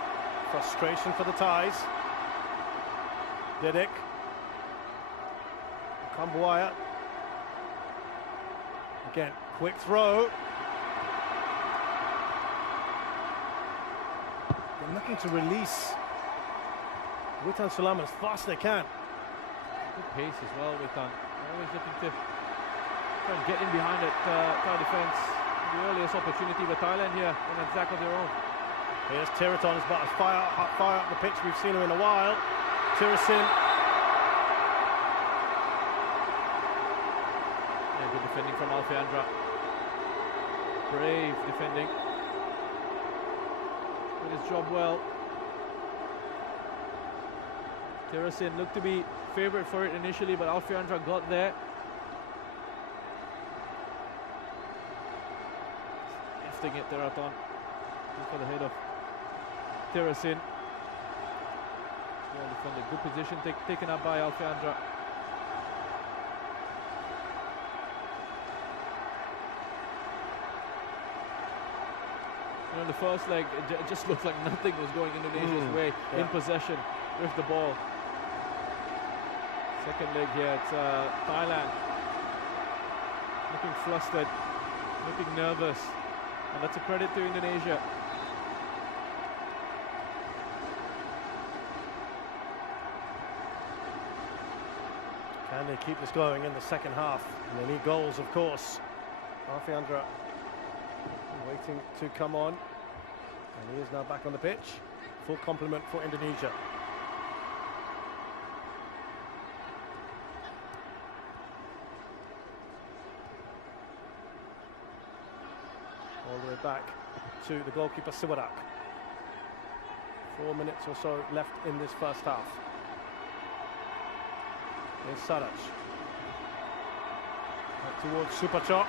Frustration for the Thais. Didik. Kambuaya. Again, quick throw. They're looking to release Witan Sulaiman as fast as they can. Good pace as well, Witan. Always looking to try and get in behind it, Thai defence. The earliest opportunity for Thailand here on an attack of their own. Here's Tiraton, as about as far up the pitch we've seen him in a while. Tirasin. Yeah, good defending from Alfeandra. Brave defending. Did his job well. Tirasin looked to be favourite for it initially, but Alfeandra got there. Lifting it, Tiraton. For the head of Tirasin. Well defended. Good position taken up by Alfeandra. You know, in the first leg, it just looked like nothing was going Indonesia's way in possession with the ball. Second leg here, it's Thailand looking flustered, looking nervous, and that's a credit to Indonesia. Can they keep this going in the second half? And they need goals, of course. Alfeandra waiting to come on, and he is now back on the pitch. Full complement for Indonesia. All the way back to the goalkeeper Siwadak. 4 minutes or so left in this first half. Here's Saraj. Back towards Superchok.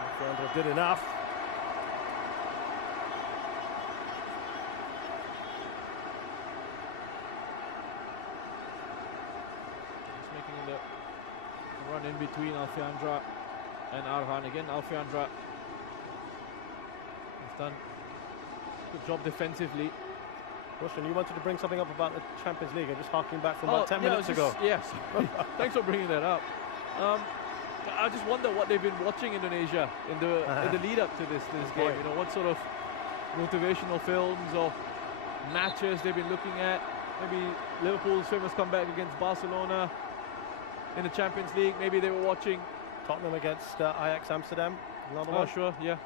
Alfeandra did enough. Just making the run in between Alfeandra and Arhan. Again, Alfeandra has done a good job defensively. Roshan, you wanted to bring something up about the Champions League, and just harking back from about 10 minutes ago. Yes, thanks for bringing that up. I just wonder what they've been watching Indonesia in the lead up to this game. You know, what sort of motivational films or matches they've been looking at. Maybe Liverpool's famous comeback against Barcelona in the Champions League. Maybe they were watching Tottenham against Ajax Amsterdam. Another one. Sure, yeah.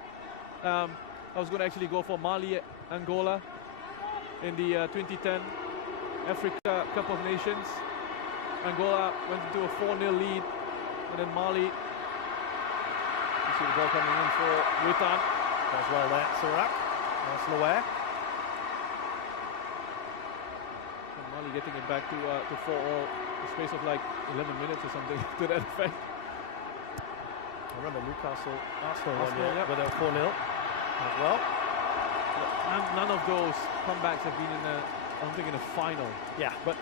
I was going to actually go for Mali, Angola in the 2010 Africa Cup of Nations. Angola went into a 4-0 lead, and then Mali. You see the ball coming in for Witan. Does well there, Surak. Nice and aware. And Mali getting it back to 4-all. The space of like 11 minutes or something to that effect. I remember Newcastle, Arsenal one year, where they were 4-0 as well. None of those comebacks have been in I don't think in a final. Yeah. But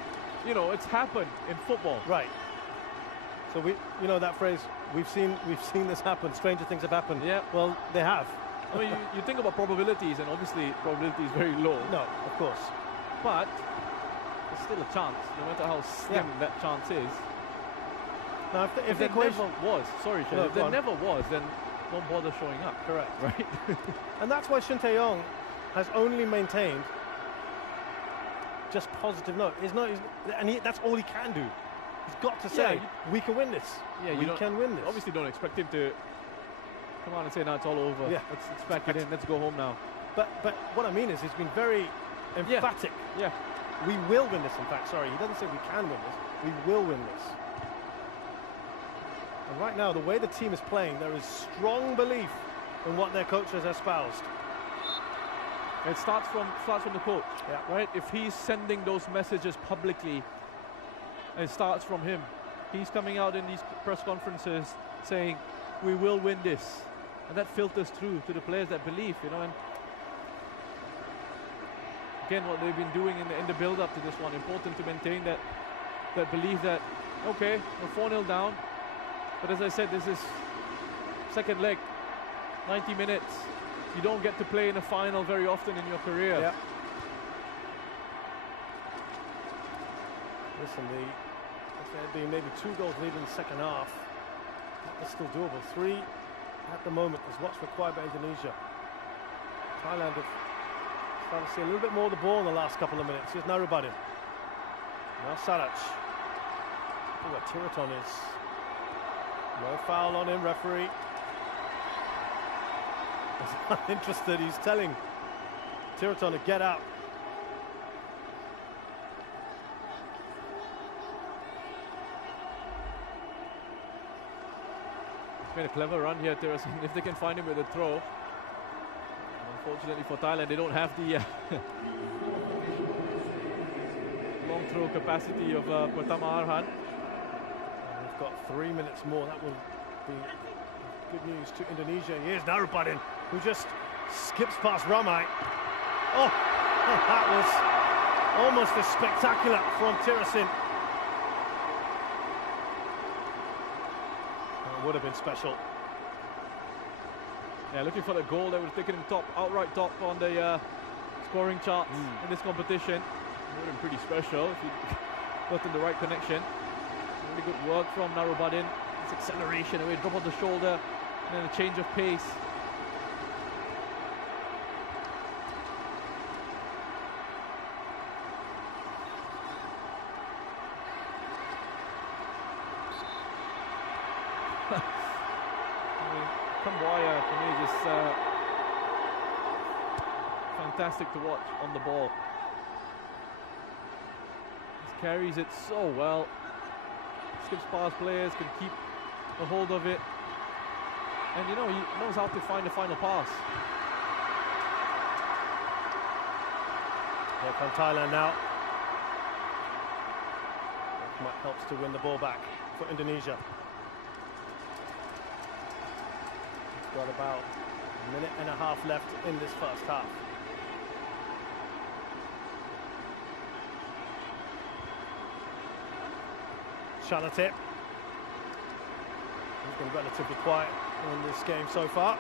you know, it's happened in football. Right. So you know that phrase, we've seen this happen. Stranger things have happened. Yeah. Well, they have. I mean, you think about probabilities, and obviously probability is very low. No, of course. But there's still a chance, no matter how slim that chance is. Now, if there never was, sorry, Shay, No, if there never was, then don't bother showing up. Correct. Right? And that's why Shin Tae-yong has only maintained just positive note. That's all he can do. He's got to say, we can win this. Yeah, we can win this. Obviously don't expect him to come on and say, no, it's all over. Yeah. Let's pack it in. Let's go home now. But what I mean is he's been very emphatic. Yeah. We will win this, in fact. Sorry, he doesn't say we can win this. We will win this. And right now, the way the team is playing, there is strong belief in what their coach has espoused. It starts from the coach, right? If he's sending those messages publicly, it starts from him. He's coming out in these press conferences saying, we will win this. And that filters through to the players that believe, you know. And again, what they've been doing in the build-up to this one, important to maintain that belief that, okay, we're 4-0 down. But as I said, this is second leg, 90 minutes. You don't get to play in a final very often in your career. Yeah. Listen, there's been maybe 2 goals lead in the second half. That's still doable. 3 at the moment is what's required by Indonesia. Thailand have started to see a little bit more of the ball in the last couple of minutes. Here's Narubadin. Now Sarac. Look where Tiraton is. No foul on him, referee. He's not interested. He's telling Tiraton to get out. He's made a clever run here, Tiraton, if they can find him with a throw. Unfortunately for Thailand, they don't have the long throw capacity of Pratama Arhan. We've got 3 minutes more. That will be good news to Indonesia. Here's Narubadin, who just skips past Ramai. Oh, that was almost as spectacular from Tirasin. It would have been special. Yeah, looking for the goal that would have taken him outright top on the scoring charts in this competition. It would have been pretty special if he gotten the right connection. Really good work from Narubadin. This acceleration, away drop on the shoulder, and then a change of pace. Kambuaya, for me, just fantastic to watch on the ball. He carries it so well. Skips past players, can keep a hold of it. And you know, he knows how to find the final pass. Here comes Thailand now. That helps to win the ball back for Indonesia. Got about a minute and a half left in this first half. Charlotte. He's been relatively quiet in this game so far,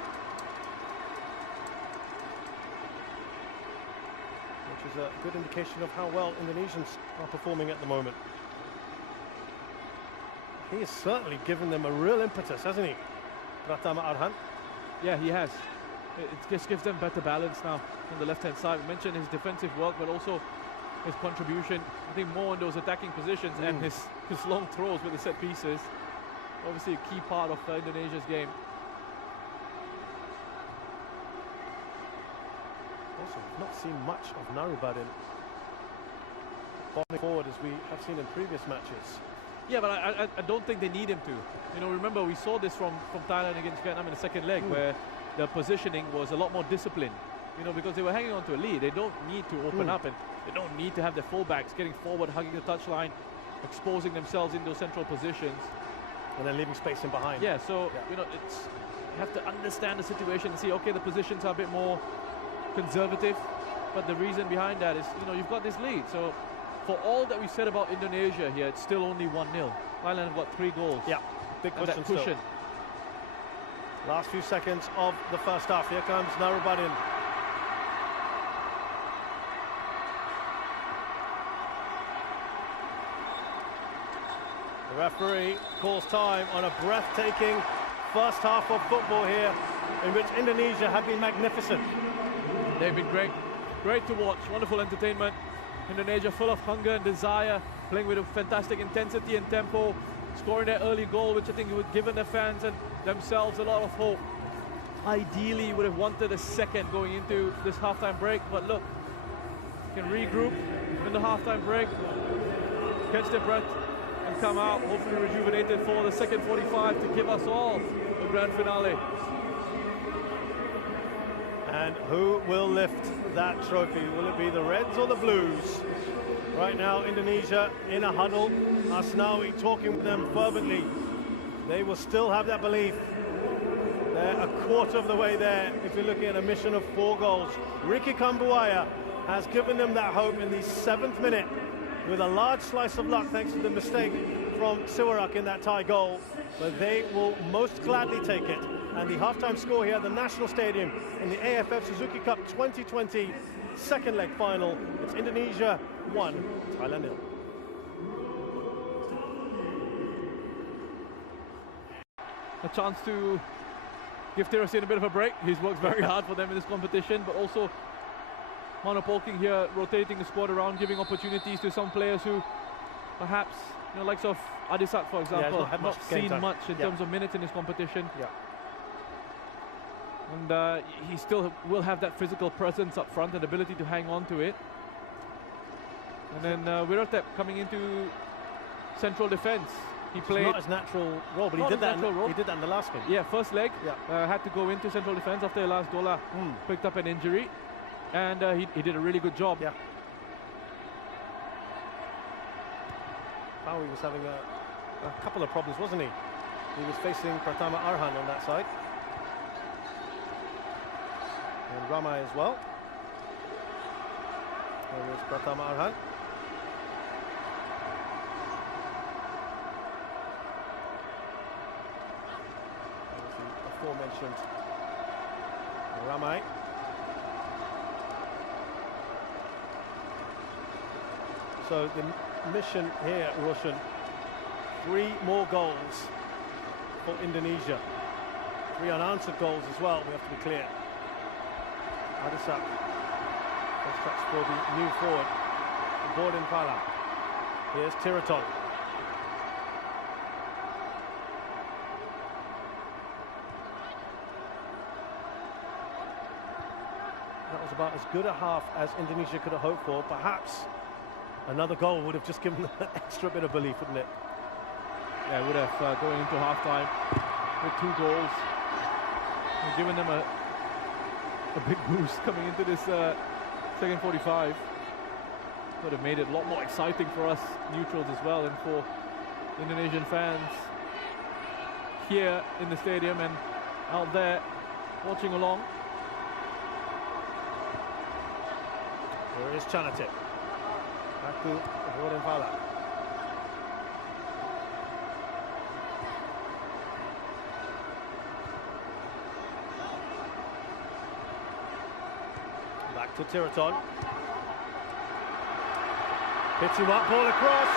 which is a good indication of how well Indonesians are performing at the moment. He has certainly given them a real impetus, hasn't he, Pratama Arhan? Yeah, he has. It just gives them better balance now on the left-hand side. We mentioned his defensive work, but also his contribution. I think more in those attacking positions and his long throws with the set pieces. Obviously a key part of Indonesia's game. Also, we've not seen much of Narubadin bombing forward as we have seen in previous matches. Yeah, but I don't think they need him to. You know, remember we saw this from Thailand against Vietnam in the second leg, where the positioning was a lot more disciplined. You know, because they were hanging on to a lead. They don't need to open up, and they don't need to have their fullbacks getting forward, hugging the touchline, exposing themselves in those central positions. And then leaving space in behind. Yeah, so, you know, you have to understand the situation and see, okay, the positions are a bit more conservative, but the reason behind that is, you know, you've got this lead, so for all that we said about Indonesia here, it's still only 1-0. Thailand have got 3 goals. Yeah, big and cushion, that cushion. Last few seconds of the first half. Here comes Narubadin. The referee calls time on a breathtaking first half of football here, in which Indonesia have been magnificent. They've been great to watch, wonderful entertainment. Indonesia full of hunger and desire, playing with a fantastic intensity and tempo, scoring their early goal, which I think would have given their fans and themselves a lot of hope. Ideally, would have wanted a second going into this halftime break, but look, can regroup in the halftime break, catch their breath, and come out, hopefully rejuvenated for the second 45 to give us all the grand finale. And who will lift that trophy? Will it be the Reds or the Blues? Right now, Indonesia in a huddle. Asnawi talking with them fervently. They will still have that belief. They're a quarter of the way there if you're looking at a mission of 4 goals. Ricky Kambuaya has given them that hope in the 7th minute with a large slice of luck thanks to the mistake from Siwarak in that tie goal. But they will most gladly take it. And the halftime score here at the National Stadium in the AFF Suzuki Cup 2020 second leg final. It's Indonesia 1, Thailand 0. A chance to give Tirasin a bit of a break. He's worked very hard for them in this competition, but also Mano Polking here rotating the squad around, giving opportunities to some players who perhaps, you know, likes of Adisat, for example, have not seen much in terms of minutes in this competition. Yeah. And he still will have that physical presence up front and ability to hang on to it. And then Wirotep coming into central defence. He played not his natural role, but he did that. He did that in the last game. Yeah, first leg. Yeah. Had to go into central defence after Elas Dola picked up an injury, and he did a really good job. Yeah. Pawi was having a couple of problems, wasn't he? He was facing Pratama Arhan on that side. And Ramai as well. There is Pratama Arhan. There's the aforementioned Ramai. So the mission here, Roshan, 3 more goals for Indonesia. 3 unanswered goals as well, we have to be clear. Adisat, first touch for the new forward, Gordon Pala. Here's Tiraton. That was about as good a half as Indonesia could have hoped for. Perhaps another goal would have just given them an extra bit of belief, wouldn't it? Yeah, it would have going into half-time with 2 goals. And given them a big boost coming into this second 45. Would have made it a lot more exciting for us neutrals as well, and for Indonesian fans here in the stadium and out there watching along. There is Chanatip. Back to Gordon Pala. Back to Tiraton. Hits him up, ball across.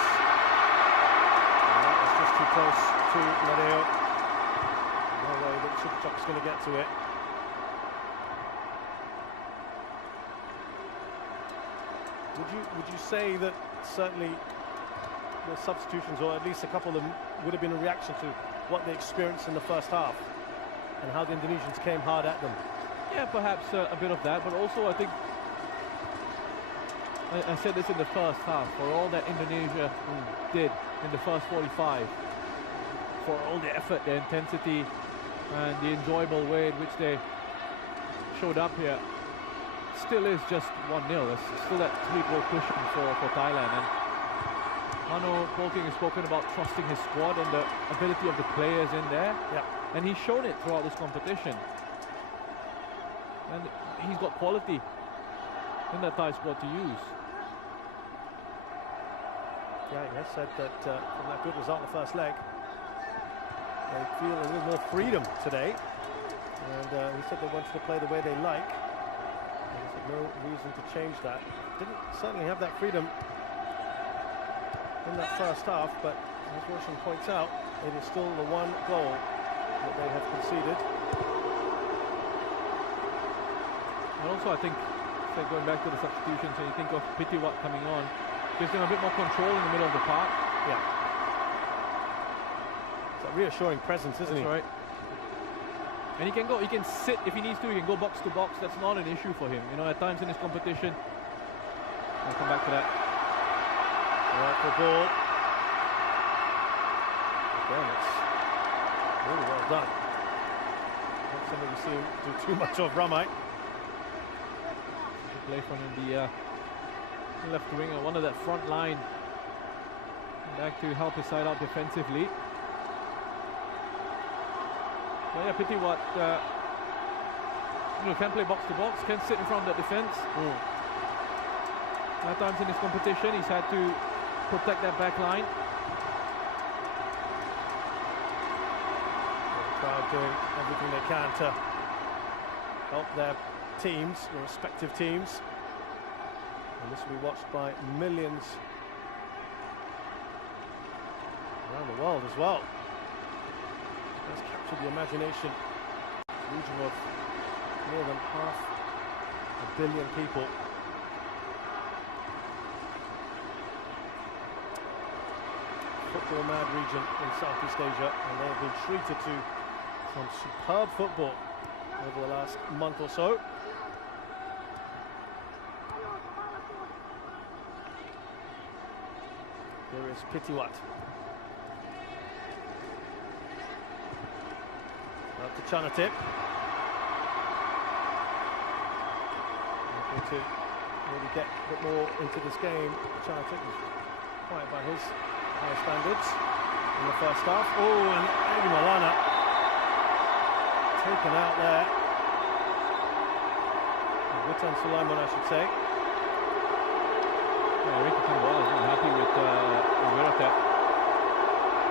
And that was just too close to Nadeo. No way that Superchop's going to get to it. Would you say that certainly the substitutions, or at least a couple of them, would have been a reaction to what they experienced in the first half and how the Indonesians came hard at them? Yeah, perhaps a bit of that, but also I think I said this in the first half, for all that Indonesia did in the first 45, for all the effort, the intensity, and the enjoyable way in which they showed up here, still is just 1-0. There's still that 3-goal cushion for Thailand. And Mano Polking has spoken about trusting his squad and the ability of the players in there. Yeah. And he's shown it throughout this competition. And he's got quality in that Thai squad to use. Yeah, he has said that from that good result in the first leg, they feel a little more freedom today. And he said they wanted to play the way they like. And he said no reason to change that. Didn't certainly have that freedom in that first half, but as Roshan points out, it is still the one goal that they have conceded. And also I think, going back to the substitutions, when you think of Pitiwat coming on, gives them a bit more control in the middle of the park. Yeah. It's a reassuring presence, isn't he? That's right. And he can sit if he needs to, he can go box to box. That's not an issue for him. You know, at times in his competition. I'll come back to that. For ball. Again, it's really well done. Not something we've seen do too much of Ramai. Play from the left winger, one of that front line. Back to help his side out defensively. But yeah, Pitiwat can play box to box, can sit in front of the defence. At times in his competition, he's had to protect that back line. The crowd doing everything they can to help their teams, their respective teams. And this will be watched by millions around the world as well. Has captured the imagination, region of more than 500 million people. Football mad region in Southeast Asia, and they have been treated to some superb football over the last month or so. Here is Pitiwat. Up to Chanatip. Looking to really get a bit more into this game. Chanatip was quite by his high standards in the first half. Oh, and Edi Maulana taken out there. Witan Sulaiman, I should say. Yeah, Ricky Kambwala is not happy with Wiratap.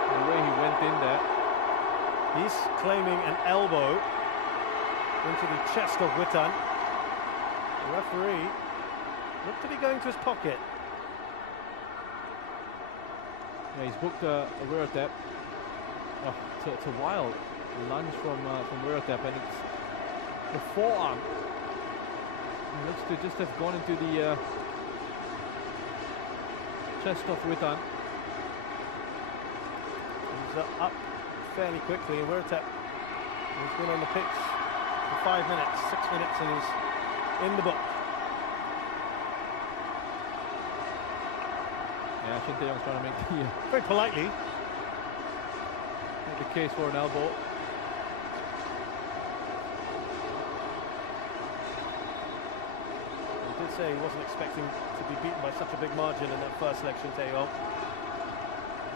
The way he went in there. He's claiming an elbow into the chest of Witan. The referee looked to be going to his pocket. Yeah, he's booked a Wiratap. Oh, it's a wild lunge from Wiratap, and it's the forearm. It looks to just have gone into the chest of Witan. He's up fairly quickly, and Wiratap has been on the pitch for 5 minutes, 6 minutes, and he's in the book. Yeah, Shin Tae-yong's trying to make the very politely make the case for an elbow. He did say he wasn't expecting to be beaten by such a big margin in that first leg, Shin Tae-yong.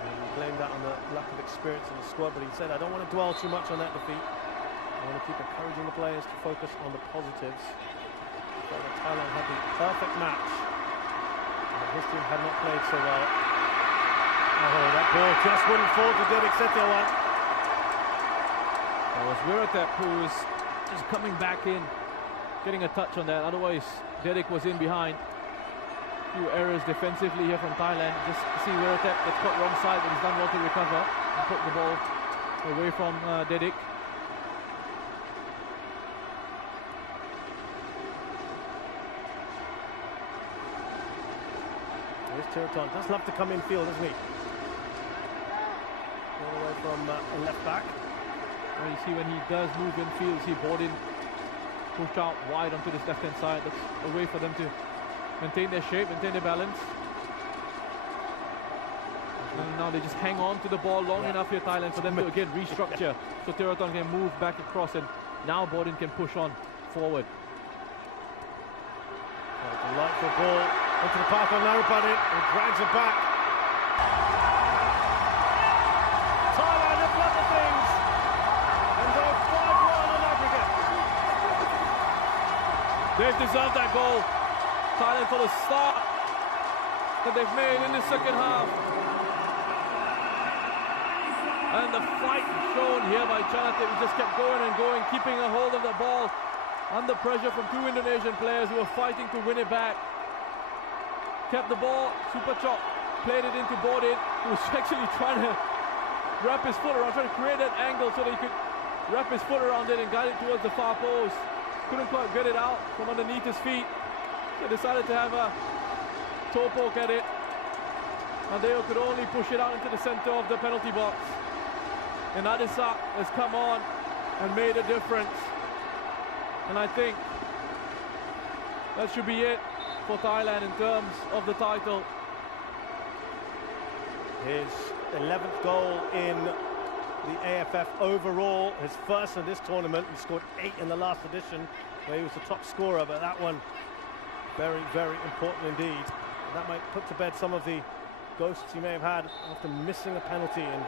He blamed that on the lack of experience in the squad, but he said, I don't want to dwell too much on that defeat. I want to keep encouraging the players to focus on the positives. He felt that Thailand had the perfect match, and his team had not played so well. Oh, that ball just wouldn't fall to Dedik Setiawan. It was Wiratap who was just coming back in, getting a touch on that. Otherwise, Dedik was in behind. Few errors defensively here from Thailand. Just see Wiratap gets caught wrong side, but he's done well to recover and put the ball away from Dedik. Here's Tiraton. Does love to come in field, doesn't he? All the way from left back. And you see when he does move in field, see Borden pushed out wide onto this left-hand side. That's a way for them to maintain their shape, maintain their balance. And now they just hang on to the ball long enough here, Thailand, for them to again restructure. So Tiraton can move back across, and now Borden can push on forward. Delightful ball into the path of Narupadin. He drags it back. Thailand have leveled things and go 5-1 on aggregate. They've deserved that goal. Thailand for the start that they've made in the second half. And the fight shown here by Chanate, who just kept going and going, keeping a hold of the ball under pressure from two Indonesian players who were fighting to win it back. Kept the ball, Super Chop played it into Bodin, who was actually trying to wrap his foot around, trying to create that angle so that he could wrap his foot around it and guide it towards the far post. Couldn't quite get it out from underneath his feet. So decided to have a toe poke at it. Nadeo could only push it out into the center of the penalty box. And Adisa has come on and made a difference. And I think that should be it for Thailand in terms of the title. His 11th goal in the AFF overall, his first in this tournament. He scored 8 in the last edition where he was the top scorer, but that one very, very important indeed. And that might put to bed some of the ghosts he may have had after missing a penalty and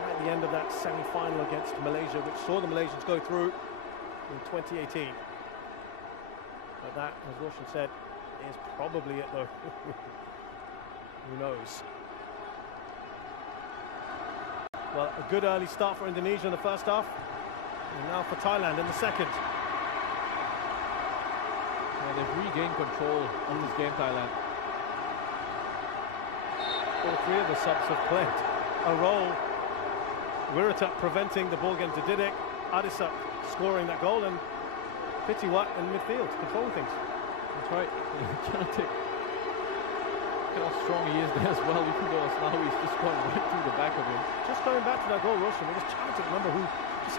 right at the end of that semi-final against Malaysia, which saw the Malaysians go through in 2018. But that, as Roshan said, is probably it though. Who knows? Well, a good early start for Indonesia in the first half, and now for Thailand in the second. Yeah, they've regained control of this game, Thailand. All three of the subs have played a role. Wirata preventing the ball getting to Didik, Adisa scoring that goal, and Pitiwat in midfield, controlling things. That's right. Look how strong he is there as well. You can go as now he's just gone right through the back of him. Just going back to that goal, Roshan, it was trying to remember who just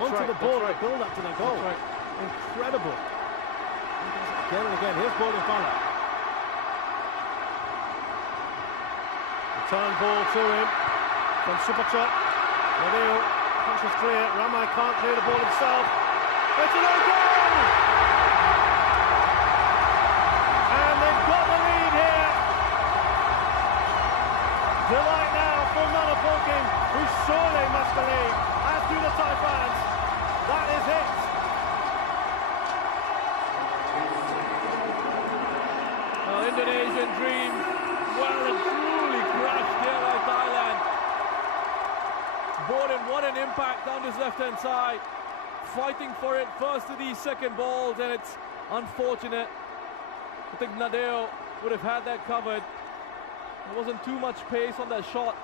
onto the ball and build up to that goal. That's right. Incredible. He does it again and again. Here's ball in Fala. Return ball to him from Supachop. Nadeo punches clear. Ramai can't clear the ball himself. It's an own goal! And they've got the lead here. Delight now for Nanapoking, who surely must believe, as do the Thai fans, that is it. Well, Indonesian dream well and truly crashed here by Thailand. Bodin, what an impact down this left-hand side. Fighting for it, first to these second balls, and it's unfortunate. I think Nadeo would have had that covered. There wasn't too much pace on that shot.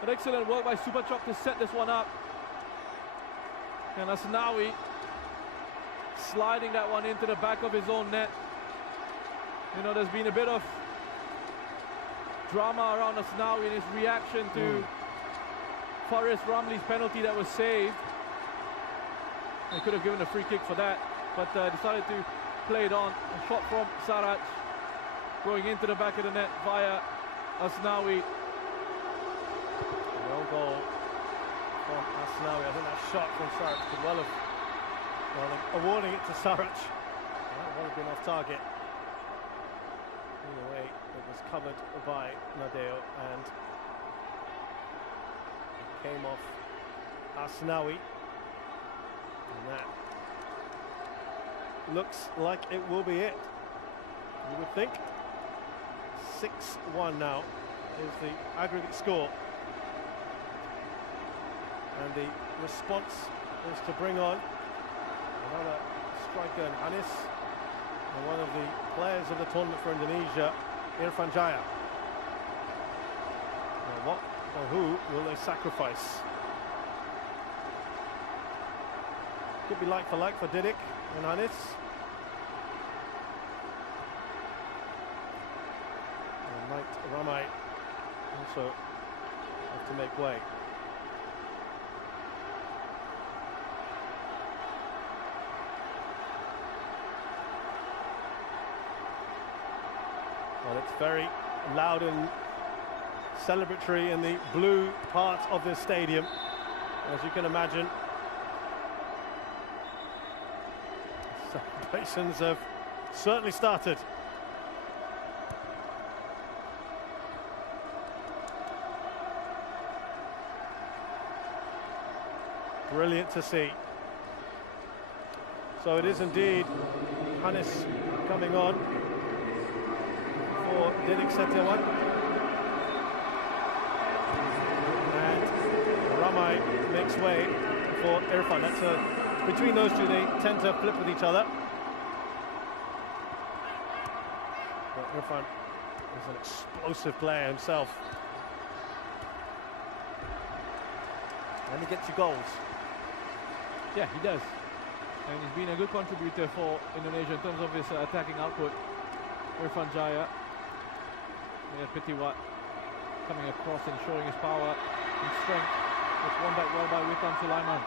But excellent work by Supachok to set this one up. And Asnawi sliding that one into the back of his own net. You know, there's been a bit of drama around Asnawi and his reaction to Faris Ramli's penalty that was saved. They could have given a free kick for that, but decided to play it on. A shot from Saraj going into the back of the net via Asnawi. No goal from Asnawi. I think that shot from Saraj could well have, well, awarding it to Saraj. That would have been off target. Either way, it was covered by Nadeo and it came off Asnawi. And that looks like it will be it, you would think. 6-1 now is the aggregate score. And the response is to bring on another striker, Anis, and one of the players of the tournament for Indonesia, Irfan Jaya. Now what or who will they sacrifice? Could be like for Didik and Anis. And might Ramai also have to make way. Well, it's very loud and celebratory in the blue part of this stadium, as you can imagine. Celebrations have certainly started. Brilliant to see. So it is indeed Hannes coming on for Didik Setiawan. And Ramai makes way for Irfan. That's between those two, they tend to flip with each other. But Irfan is an explosive player himself. And he gets you goals. Yeah, he does. And he's been a good contributor for Indonesia in terms of his attacking output. Irfan Jaya. Pitiwat coming across and showing his power and strength. It's won back well by Witan Sulaiman.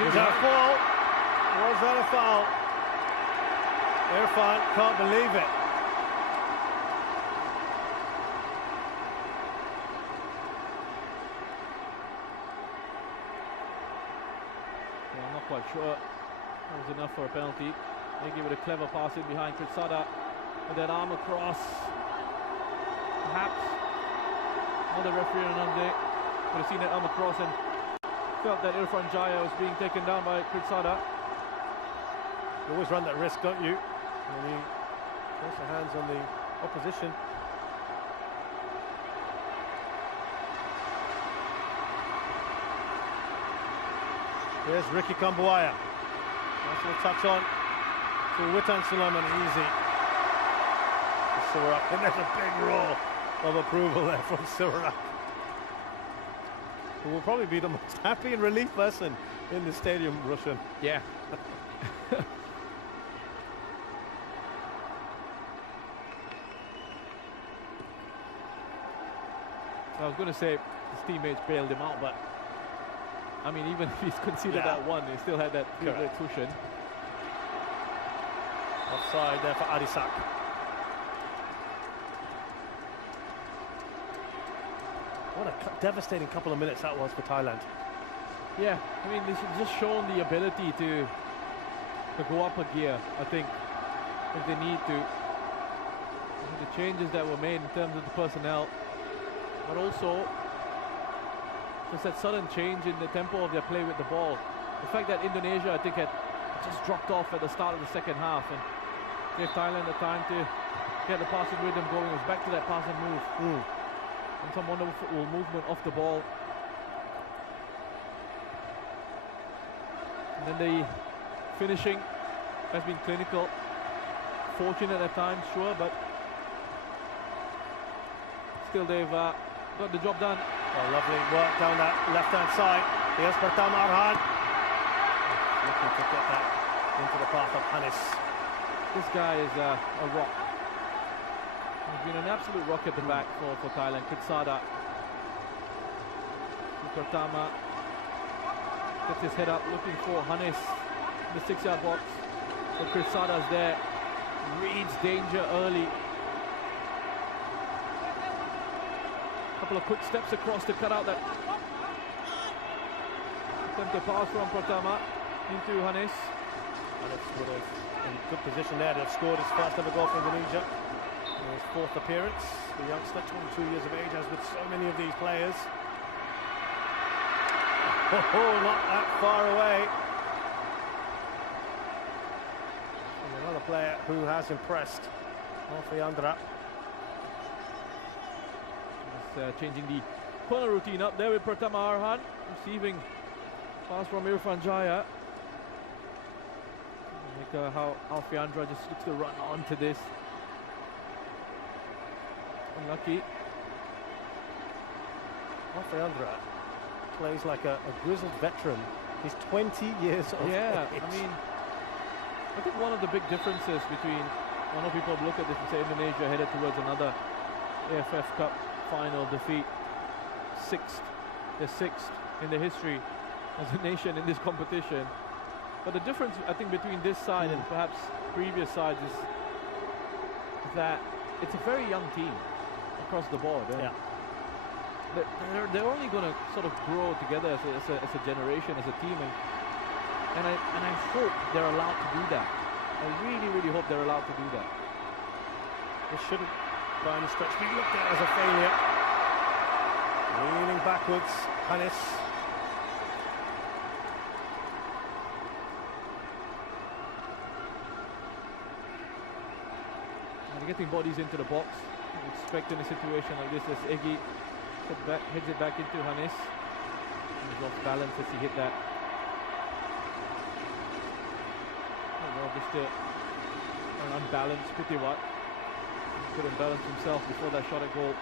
Was that a foul? Was that a foul? Irfan can't believe it. Yeah, I'm not quite sure that was enough for a penalty. They give it a clever pass in behind Kritsada with that arm across. Perhaps all the referee on Monday would have seen that arm across and felt that Irfan Jaya was being taken down by Kritsada. You always run that risk, don't you? When you place your hands on the opposition. There's Ricky Kambuaya. Nice little touch on to Witan Sulaiman, easy. Surak, and there's a big roar of approval there from Surak, who will probably be the most happy and relieved person in the stadium, Russian. Yeah. I was going to say his teammates bailed him out, but I mean, even if he's conceded that one, he still had that cushion. Offside there for Adisak. What a devastating couple of minutes that was for Thailand. Yeah, I mean, this has just shown the ability to go up a gear, I think, if they need to. The changes that were made in terms of the personnel, but also just that sudden change in the tempo of their play with the ball. The fact that Indonesia, I think, had just dropped off at the start of the second half and gave Thailand the time to get the passing rhythm going. It was back to that pass and move. And some wonderful movement off the ball. And then the finishing has been clinical. Fortunate at times, sure, but still they've got the job done. Oh, lovely work down that left-hand side. Here's Pertama Arhan. Looking to get that into the path of Hannes. This guy is a rock. He's been an absolute rock at the back for Thailand. Kritsada. Pertama gets his head up, looking for Hannes in the 6-yard box. But Kritsada's there. Reads danger early. Couple of quick steps across to cut out that attempt to pass from Pertama into Hannes. Hannes would have in good position there to have scored his first ever goal for Indonesia. His fourth appearance. The youngster, 22 years of age, as with so many of these players. Oh, not that far away. And another player who has impressed, Alfayandra. Changing the corner routine up there with Pertama Arhan, receiving pass from Irfan Jaya. Like how Alfayandra just looks to run onto this. Unlucky. Alfayandra plays like a grizzled veteran. He's 20 years old. Yeah, I mean, I think one of the big differences between, I know people look at this and say Indonesia headed towards another AFF Cup final defeat. They're sixth in the history as a nation in this competition. But the difference, I think, between this side and perhaps previous sides is that it's a very young team across the board. Yeah. They're only going to sort of grow together as a generation, as a team, and I hope they're allowed to do that. I really, really hope they're allowed to do that. This shouldn't, by any stretch, be looked at as a failure. backwards, Hannes. And getting bodies into the box. You expect in a situation like this, as Egi heads it back into Hannes. He's off balance as he hit that. Well, just an unbalanced Pitiwat. He couldn't balance himself before that shot at goal.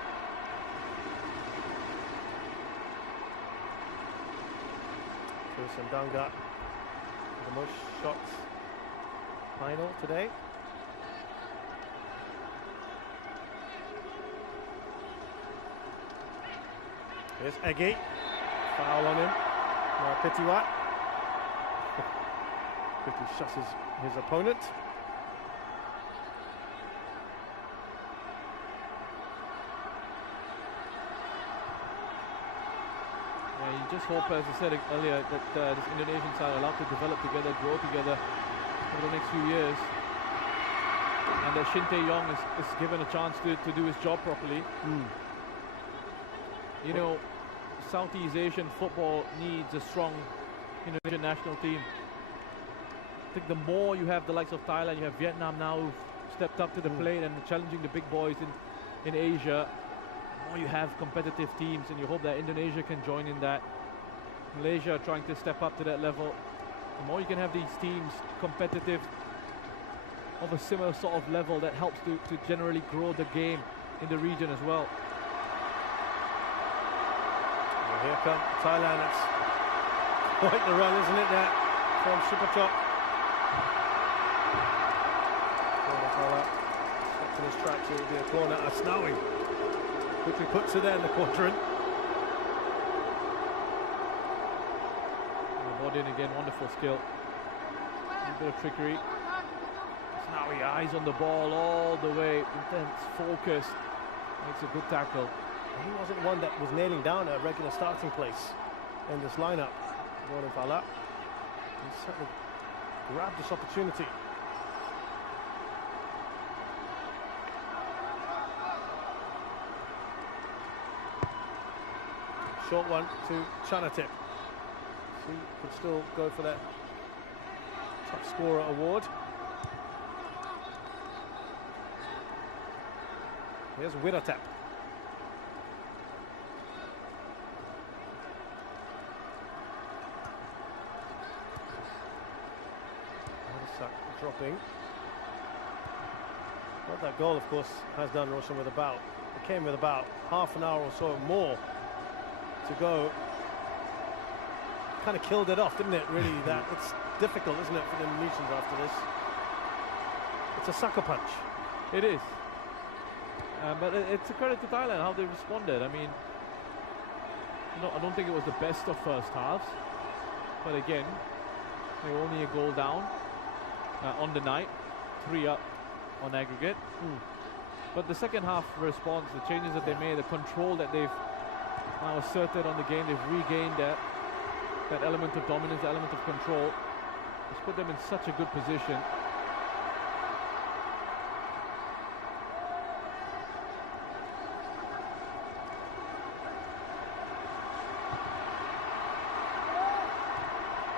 Sandanga, the most shots final today. Here's Egi, foul on him. Pitiwat quickly shuts his opponent. Yeah, you just hope, as I said earlier, that this Indonesian side are allowed to develop together, grow together over the next few years, and that Shin Tae-yong is given a chance to do his job properly. You know, Southeast Asian football needs a strong Indonesian national team. I think the more you have the likes of Thailand, you have Vietnam now who've stepped up to the plate and challenging the big boys in Asia. The more you have competitive teams, and you hope that Indonesia can join in that. Malaysia trying to step up to that level. The more you can have these teams competitive of a similar sort of level, that helps to generally grow the game in the region as well. Well, here come Thailand. It's quite the run, isn't it, that from Superchok. Stopped in his tracks, it will be a corner. Asnawi quickly puts it there in the quadrant. In again, wonderful skill. A bit of trickery. Asnawi, eyes on the ball all the way, intense, focused. Makes a good tackle. He wasn't one that was nailing down a regular starting place in this lineup. Gordon Fala. He certainly grabbed this opportunity. Short one to Chanatip. He could still go for that top scorer award. Here's Wiratap. Dropping. What that goal, of course, has done, Roshan, with about, it came with about half an hour or so more to go. Kind of killed it off, didn't it, really? That it's difficult, isn't it, for the Indonesians after this? It's a sucker punch. It is. But it's a credit to Thailand how they responded. I mean, I don't think it was the best of first halves, but again, they were only a goal down on the night, 3 up on aggregate. But the second half response, the changes that they made, the control that they've now asserted on the game, they've regained that element of dominance, the element of control. It's put them in such a good position.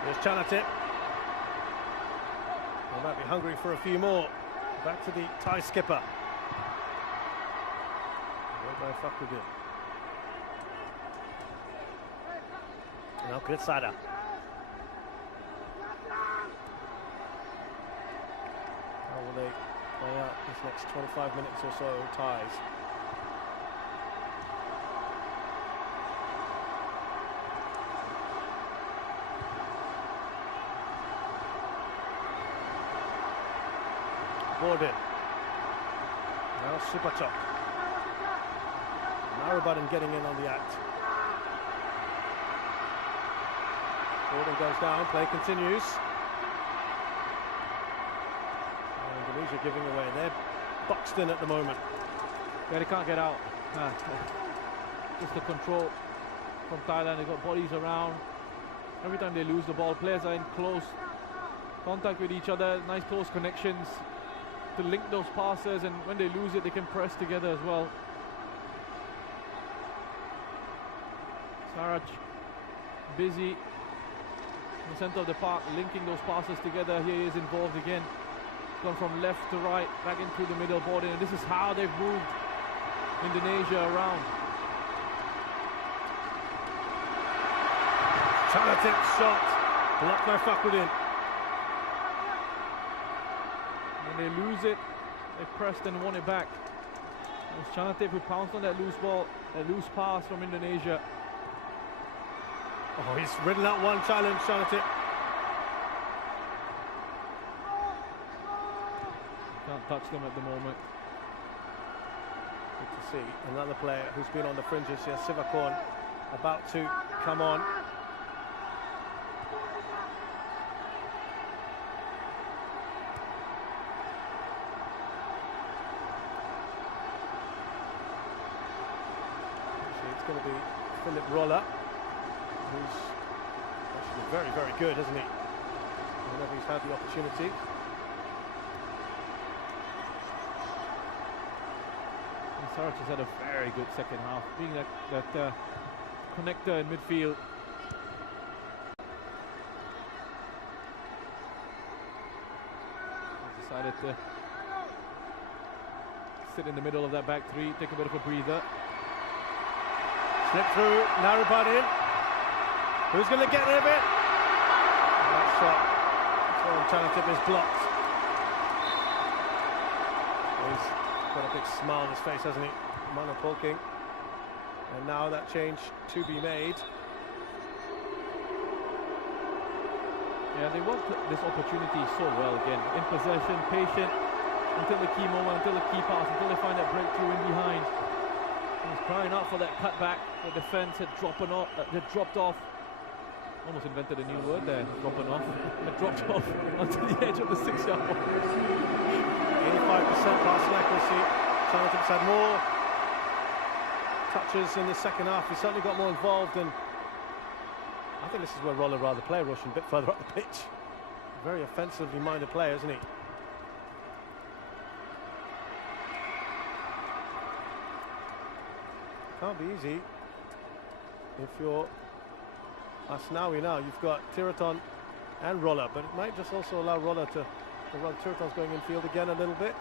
Here's Chanatip. They might be hungry for a few more. Back to the Thai skipper. By Fakhruddin. Now Kritsada. How will they play out this next 25 minutes or so? Ties. Gordon. Now Superchok. Marabudden getting in on the act. Gordon goes down, play continues. And Indonesia giving away. They're boxed in at the moment. Yeah, they can't get out. Just the control from Thailand. They've got bodies around. Every time they lose the ball, players are in close contact with each other. Nice close connections to link those passes, and when they lose it, they can press together as well. Saraj busy in the center of the park, linking those passes together. Here he is involved again. He's gone from left to right, back into the middle board, and this is how they've moved Indonesia around. Chanatip shot, blocked by Fakhruddin. When they lose it, they pressed and won it back. It was Chanatip who pounced on that loose ball, that loose pass from Indonesia. Oh, he's ridden out one challenge, Chanatip. Can't touch them at the moment. Good to see another player who's been on the fringes here, Sivakorn, about to come on. It's going to be Philip Roller, who's actually very, very good, hasn't he? Whenever he's had the opportunity. And Saraj has had a very good second half, being that connector in midfield. He's decided to sit in the middle of that back three, take a bit of a breather. Slip through, Narupadin. Who's going to get rid of it? And that shot from Chanatip is blocked. He's got a big smile on his face, hasn't he? Mano Polking. And now that change to be made. Yeah, they want this opportunity so well again. In possession, patient, until the key moment, until the key pass, until they find that breakthrough in behind. He was crying out for that cutback. The defence had dropped off. Almost invented a new word there, dropping off. Had dropped off onto the edge of the 6-yard box. 85% passing accuracy. Chanatip's had more touches in the second half. He certainly got more involved, and I think this is where Roller rather play Russian, a bit further up the pitch. Very offensively minded player, isn't he? Can't be easy if you're Asnawi now. You've got Tiraton and Roller, but it might just also allow Roller to run. Tiraton's going infield again a little bit.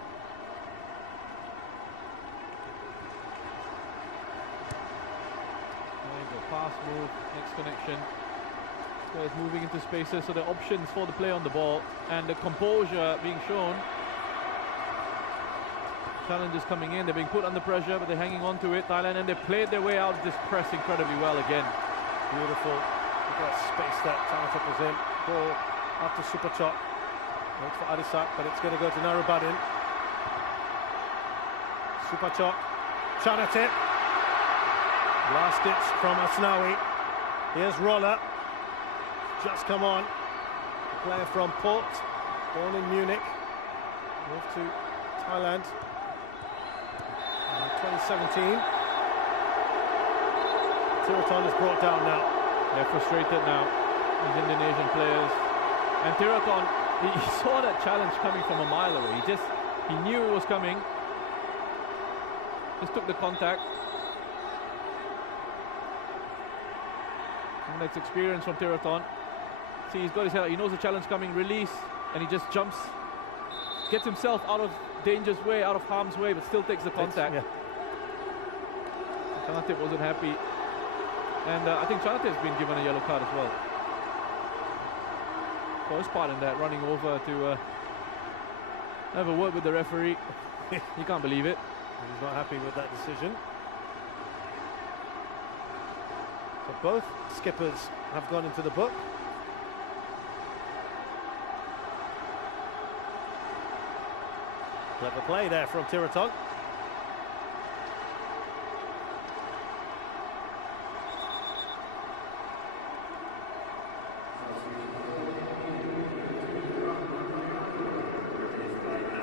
Pass move, next connection. Players moving into spaces, so the options for the play on the ball and the composure being shown. Challenges coming in, they're being put under pressure, but they're hanging on to it. Thailand, and they played their way out of this press incredibly well again. Beautiful. Look at that space that Chanatip was in. Ball up to Supachok. Waits for Adisak, but it's going to go to Narubadin. Supachok. Chanatip. Last ditch from Asnawi. Here's Roller. Just come on. A player from Port, born in Munich. Moved to Thailand in 2017. Tiraton is brought down now. They're frustrated now, these Indonesian players. And Tiraton, he saw that challenge coming from a mile away. He knew it was coming. Just took the contact. And that's experience from Tiraton. See, he's got his head out. He knows the challenge coming, release, and he just jumps, gets himself out of danger's way, out of harm's way, but still takes the contact. Yeah. Chanatip wasn't happy. And I think Chanatip's been given a yellow card as well. First part in that, running over to have a word with the referee. He can't believe it. He's not happy with that decision. So both skippers have gone into the book. Clever play there from Tiraton.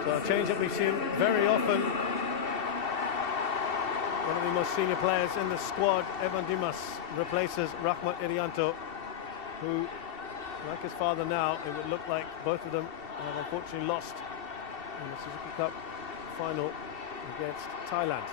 So a change that we've seen very often. One of the most senior players in the squad, Evan Dimas, replaces Rahmat Irianto, who, like his father now, it would look like both of them have unfortunately lost in the Suzuki Cup final against Thailand.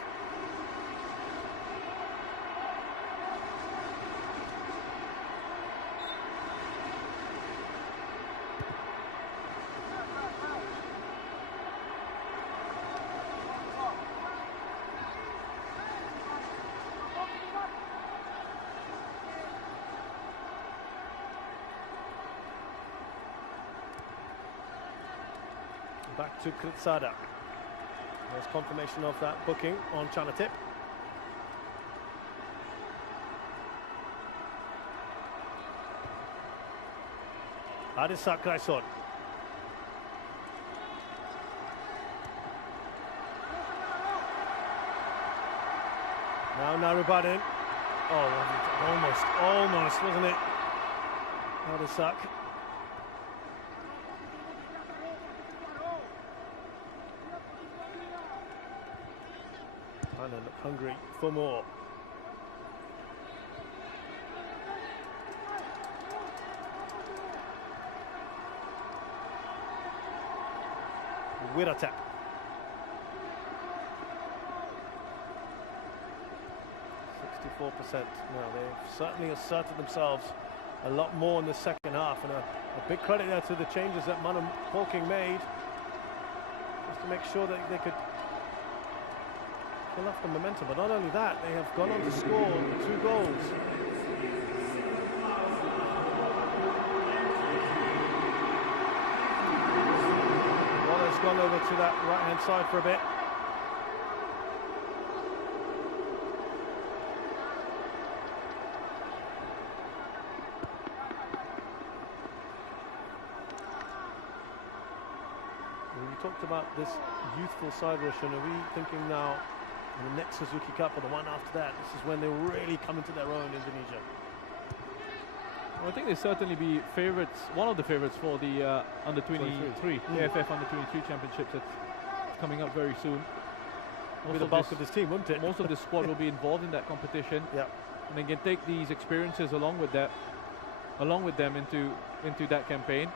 Back to Kritsada. There's confirmation of that booking on Chanatip. Adisak Kraison. Now Narubadin. Oh, almost, wasn't it? Adisak. Thailand look hungry for more. Wirata. 64%. Now they've certainly asserted themselves a lot more in the second half, and a big credit there to the changes that Manam Hawking made, just to make sure that they could kill off the momentum. But not only that, they have gone on to score 2 goals. Waller's gone over to that right-hand side for a bit. We talked about this youthful side, Roshan. Are we thinking now in the next Suzuki Cup or the one after that, this is when they really come into their own, Indonesia? Well, I think they certainly be favourites, one of the favourites for the under-23, the AFF under-23 championships that's coming up very soon. With the bulk of this team, wouldn't it? Most of the squad will be involved in that competition. Yeah. And they can take these experiences along with them into that campaign.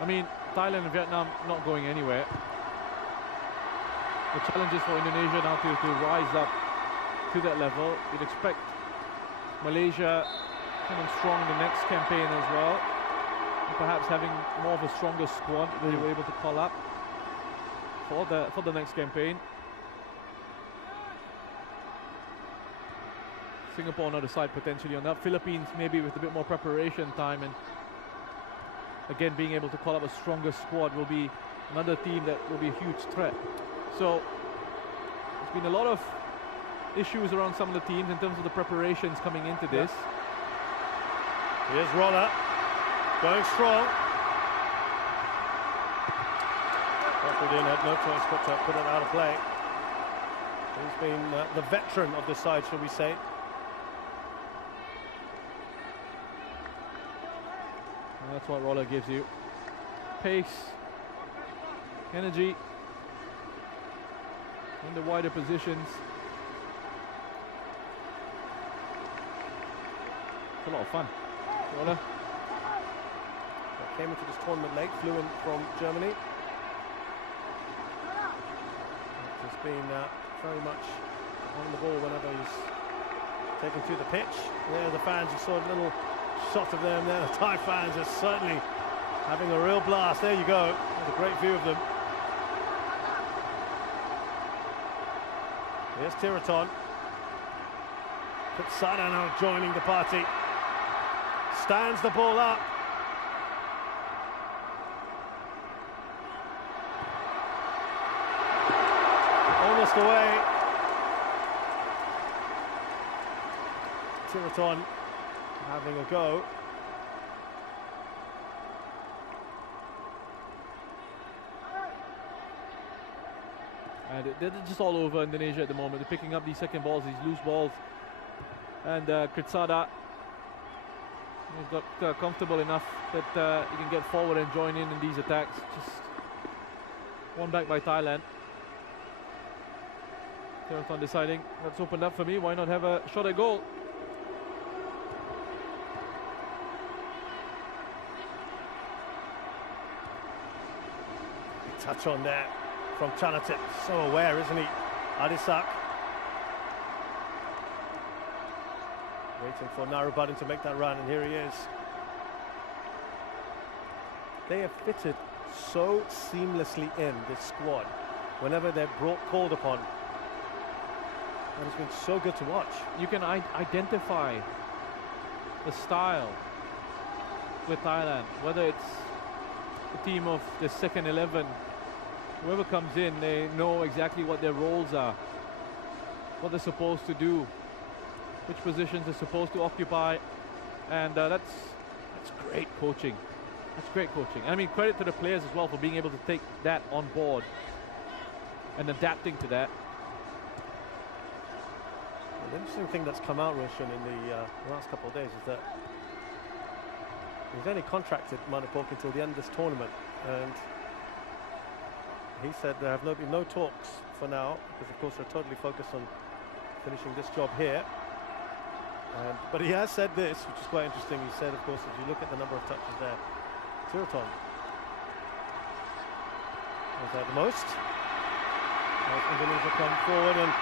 I mean, Thailand and Vietnam not going anywhere. The challenge is for Indonesia now to rise up to that level. You'd expect Malaysia coming strong in the next campaign as well, and perhaps having more of a stronger squad that they were able to call up for the next campaign. Singapore on the other side potentially on that. Philippines maybe with a bit more preparation time, and again being able to call up a stronger squad will be another team that will be a huge threat. So there's been a lot of issues around some of the teams in terms of the preparations coming into this. Here's Roller going strong. Alfredin had no choice but to put it out of play. He's been the veteran of the side, shall we say. And that's what Roller gives you. Pace, energy, in the wider positions. It's a lot of fun. Roller. Came into this tournament late, flew in from Germany. He's been very much on the ball whenever he's taken to the pitch. There the fans, you saw a little shot of them there. The Thai fans are certainly having a real blast. There you go. There's a great view of them. Here's Tiraton. Kutsada now joining the party. Stands the ball up. Almost away. Tiraton having a go. And they're just all over Indonesia at the moment. They're picking up these second balls, these loose balls. And Kritsada, he's got comfortable enough that he can get forward and join in these attacks. Just one back by Thailand. Tiraton deciding, that's opened up for me, why not have a shot at goal? Touch on there from Chanatip. So aware, isn't he? Adisak. Waiting for Narubadin to make that run, and here he is. They have fitted so seamlessly in this squad whenever they're called upon. And it's been so good to watch. You can identify the style with Thailand, whether it's the team of the second 11, whoever comes in, they know exactly what their roles are, what they're supposed to do, which positions they're supposed to occupy, and that's great coaching. That's great coaching. I mean, credit to the players as well for being able to take that on board and adapting to that. The interesting thing that's come out, Roshan, in the last couple of days is that he's only contracted Manipok until the end of this tournament, and he said there have been no talks for now, because of course they're totally focused on finishing this job here. But he has said this, which is quite interesting. He said, of course, if you look at the number of touches there, Tiraton has had the most. As Indonesia come forward and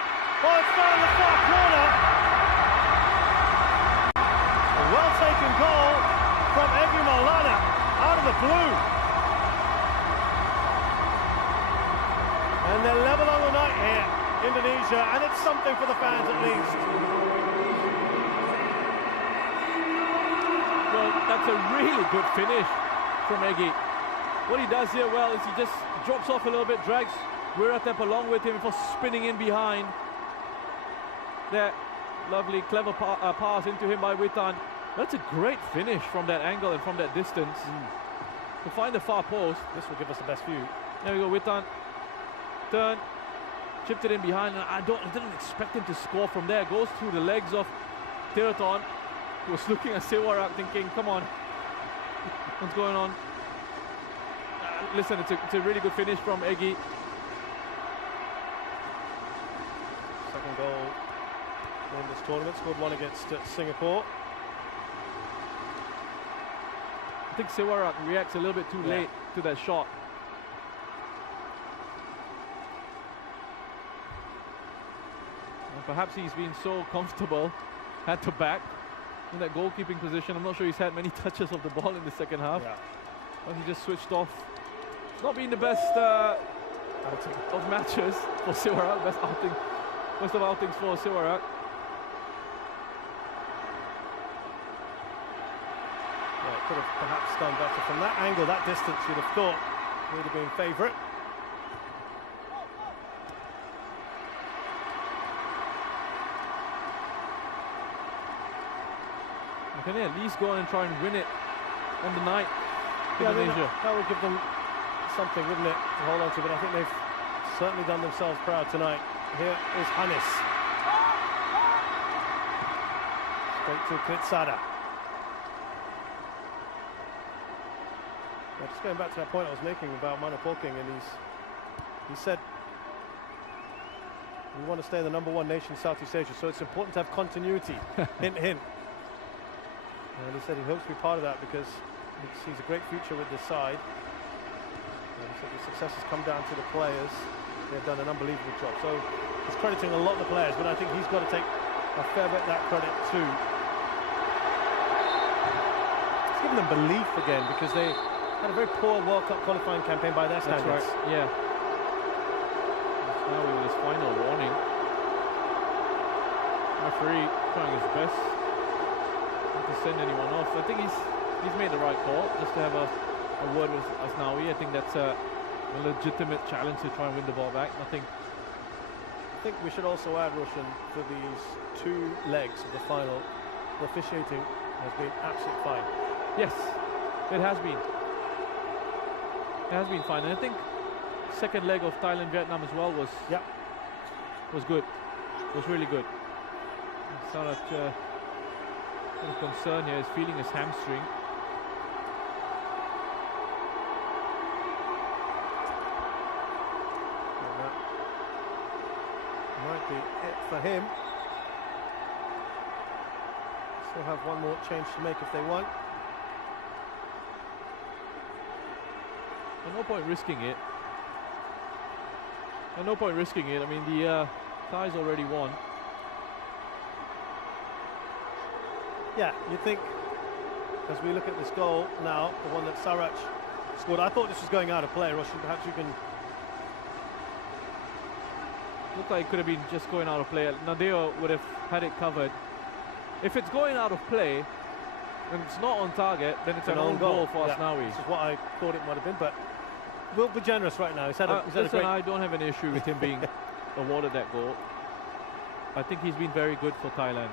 it's down in the far corner. A well-taken goal from Egy Maulana out of the blue. And they're level on the night here, Indonesia, and it's something for the fans at least. Well, that's a really good finish from Egy. What he does here well is he just drops off a little bit, drags Wiratap along with him before spinning in behind. That lovely, clever pass into him by Witan. That's a great finish from that angle and from that distance. To find the far post. This will give us the best view. There we go, Witan. Turn, chipped it in behind, and I didn't expect him to score from there. Goes through the legs of Tiraton, who was looking at Siwarak thinking, come on, what's going on? Listen, it's a really good finish from Egy. Second goal in this tournament, scored one against Singapore. I think Siwarak reacts a little bit too late to that shot. And perhaps he's been so comfortable, had to back in that goalkeeping position. I'm not sure he's had many touches of the ball in the second half. Yeah. But he just switched off. It's not been the best of matches for Siwarak, best of outings for Siwarak. Yeah, could have perhaps done better from that angle, that distance. You'd have thought would have been favourite. Can they at least go on and try and win it on the night? Yeah, Indonesia. that would give them something, wouldn't it, to hold on to, but I think they've certainly done themselves proud tonight. Here is Hannes. Straight to Kritsada. Just going back to that point I was making about Manipok, and he said we want to stay the #1 nation in Southeast Asia, so it's important to have continuity. Hint, hint. And he said he hopes to be part of that because he sees a great future with this side. And he said the success has come down to the players. They've done an unbelievable job. So he's crediting a lot of the players, but I think he's got to take a fair bit of that credit too. It's given them belief again because they had a very poor World Cup qualifying campaign by their standards. That's right, yeah. Now with his final warning. Referee trying his best not to send anyone off. I think he's made the right call just to have a word with Asnawi. I think that's a legitimate challenge to try and win the ball back. I think we should also add, Roshan, for these two legs of the final, the officiating has been absolutely fine. Yes, it has been. It has been fine, and I think second leg of Thailand-Vietnam as well was good. Was really good. Sarat concern here is feeling his hamstring. And that might be it for him. Still have one more change to make if they want. There's no point risking it. There's no point risking it. I mean, the Thais already won. Yeah, you think, as we look at this goal now, the one that Sarach scored, I thought this was going out of play, Roshan. Perhaps you can... Looked like it could have been just going out of play. Nadeo would have had it covered. If it's going out of play, and it's not on target, then it's an own goal for Asnawi. This is what I thought it might have been, but we'll be generous right now. He's had a listen, great... I don't have an issue with him being awarded that goal. I think he's been very good for Thailand.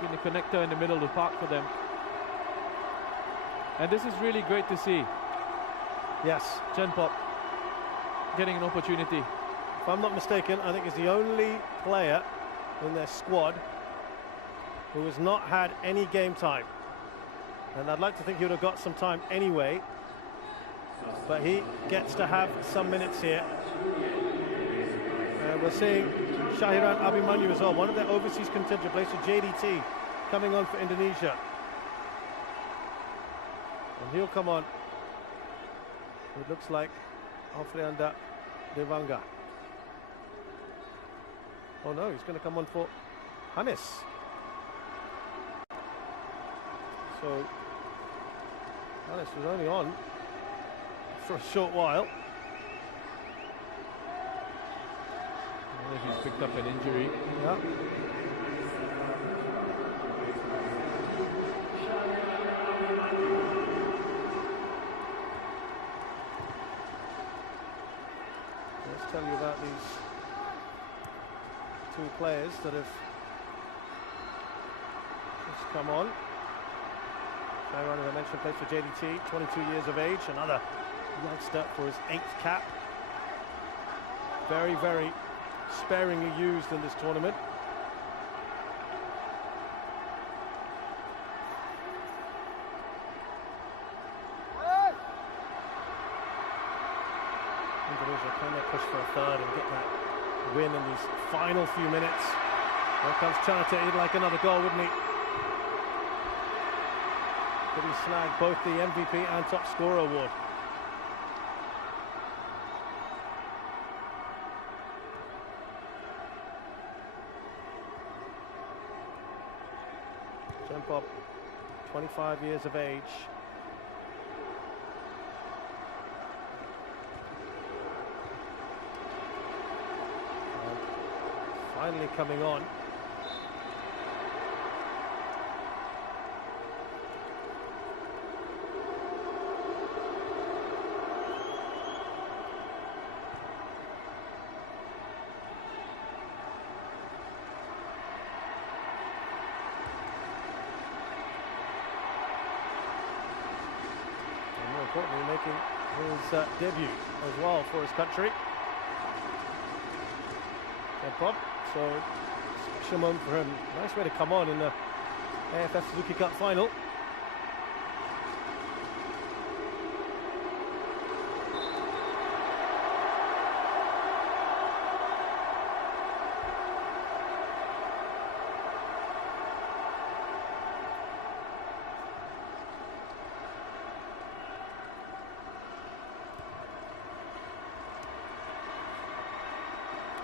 He's been a connector in the middle of the park for them. And this is really great to see. Yes. Chenpop getting an opportunity. If I'm not mistaken, I think he's the only player in their squad who has not had any game time. And I'd like to think he would have got some time anyway. But he gets to have some minutes here. And we're seeing Shahiran Abimanyu as well, one of their overseas contingent, plays for JDT, coming on for Indonesia. And he'll come on. It looks like Alfreanda Devanga. Oh no, he's going to come on for Hannes. So Hannes was only on for a short while. I think he's picked up an injury. Yeah. Let's tell you about these two players that have just come on. Shahiran, as I mentioned, plays for JDT, 22 years of age, another youngster for his 8th cap. Very, very sparingly used in this tournament. Indonesia, can they push for a third and get that win in these final few minutes? There comes Chanate, he'd like another goal, wouldn't he? Could he snag both the MVP and top scorer award? Chenpop, 25 years of age. And finally coming on. Importantly, making his debut as well for his country. Chenpop, so special moment for him. Nice way to come on in the AFF Suzuki Cup final.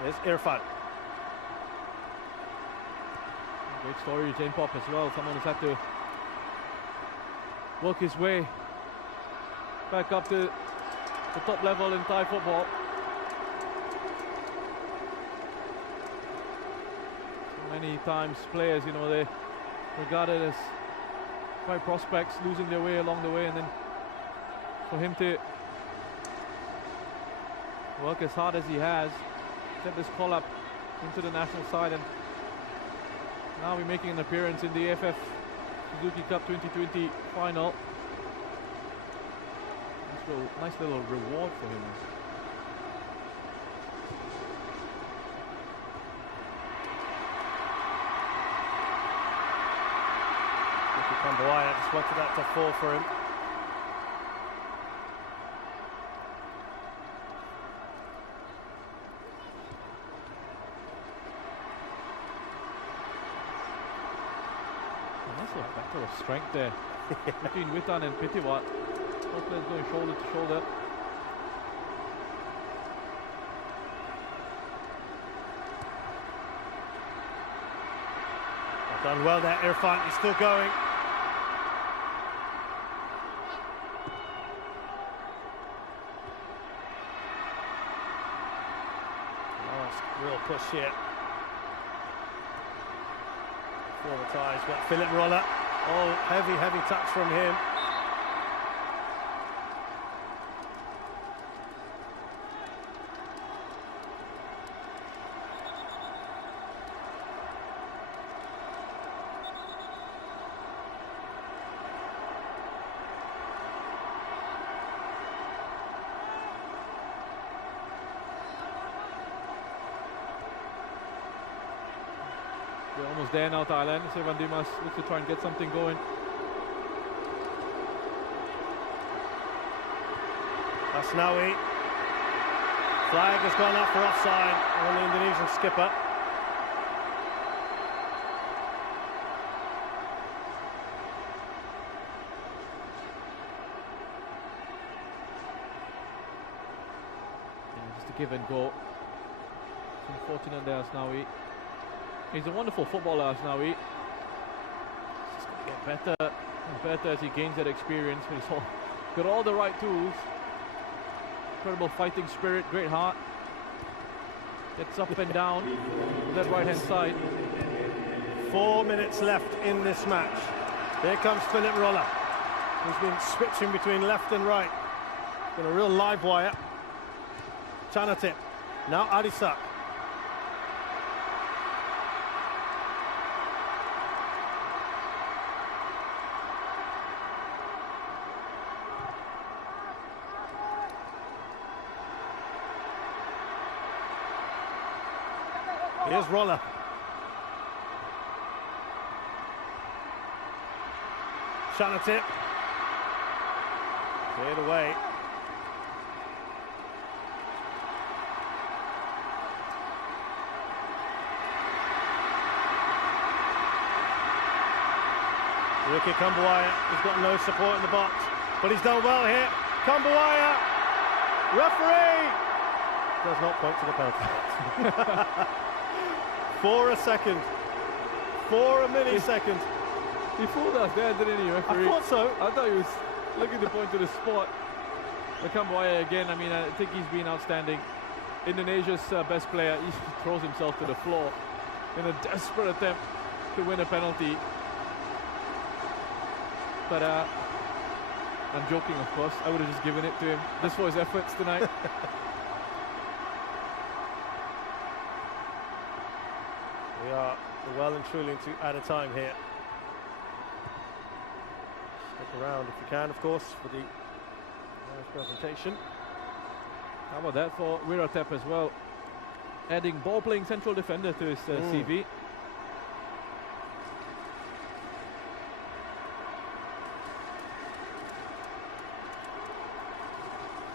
There's Irfan. Great story, Chenpop as well. Someone who's had to work his way back up to the top level in Thai football. So many times players, you know, they're regarded as quite prospects, losing their way along the way, and then for him to work as hard as he has, get this call up into the national side, and now we're making an appearance in the AFF Suzuki Cup 2020 final. Nice little reward for him. Kambawaya just wanted that to fall for him. Nice little battle of strength there between Witan and Pitiwat. Both players going shoulder to shoulder. Done well there, Irfan. He's still going. Last real push here. For the ties, but Philip Roller Oh, heavy touch from him. They're almost there now, Thailand. Sevan Dimas looks to try and get something going. Asnawi. Flag has gone up for offside on the Indonesian skipper. Yeah, just a give and go. It's unfortunate there, Asnawi. He's a wonderful footballer, Asnawi. He's just going to get better and better as he gains that experience. But he's got all the right tools. Incredible fighting spirit, great heart. Gets up and down that right-hand side. 4 minutes left in this match. Here comes Philip Roller, who's been switching between left and right. Been a real live wire. Chanatip. Now Adisak. Here's Roller. Chanatip. Cleared away. Ricky Kambuaya has got no support in the box, but he's done well here. Kambuaya, referee, does not point to the penalty. For a second, for a millisecond. He fooled us there, didn't he, referee? I thought so. I thought he was looking to point to the spot. But Kambuaya again, I mean, I think he's been outstanding. Indonesia's best player, he throws himself to the floor in a desperate attempt to win a penalty. But I'm joking, of course. I would have just given it to him just for his efforts tonight. We are well and truly into added time here. Stick around if you can, of course, for the live presentation. How about that for Wiratep as well? Adding ball-playing central defender to his CV.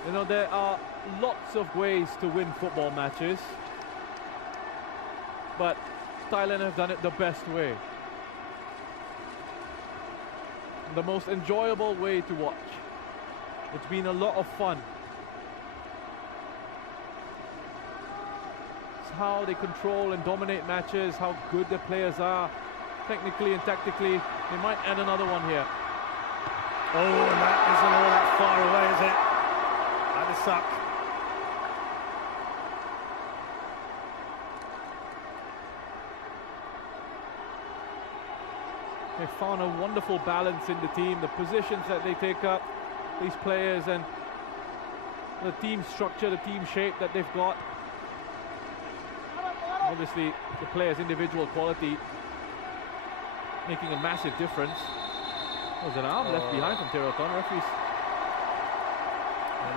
You know, there are lots of ways to win football matches, but Thailand have done it the best way. The most enjoyable way to watch. It's been a lot of fun. It's how they control and dominate matches, how good the players are, technically and tactically. They might add another one here. Oh, and that isn't all that far away, is it? Adisak. They found a wonderful balance in the team, the positions that they take up, these players, and the team structure, the team shape that they've got. Obviously, the players' individual quality making a massive difference. Was an arm left behind from Teraton. Referees.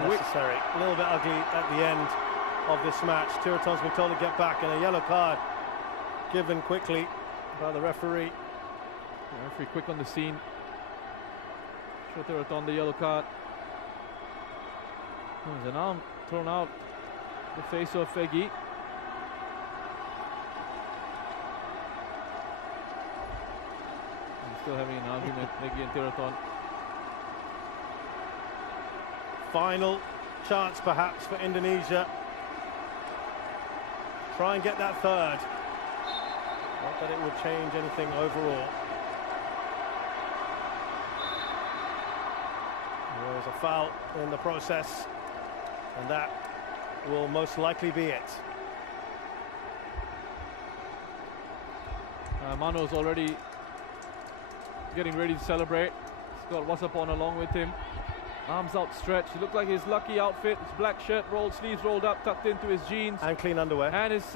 Unnecessary. A little bit ugly at the end of this match. Tiraton's been told to get back, and a yellow card given quickly by the referee. The referee quick on the scene. Show Teraton the yellow card. There's an arm thrown out the face of Fegi. Still having an argument, Fegi and Teraton. Final chance perhaps for Indonesia. Try and get that third. Not that it will change anything overall. There's a foul in the process, and that will most likely be it. Mano's already getting ready to celebrate. He's got Wasapon along with him. Arms outstretched. It looked like his lucky outfit. His black shirt rolled, sleeves rolled up, tucked into his jeans. And clean underwear. And his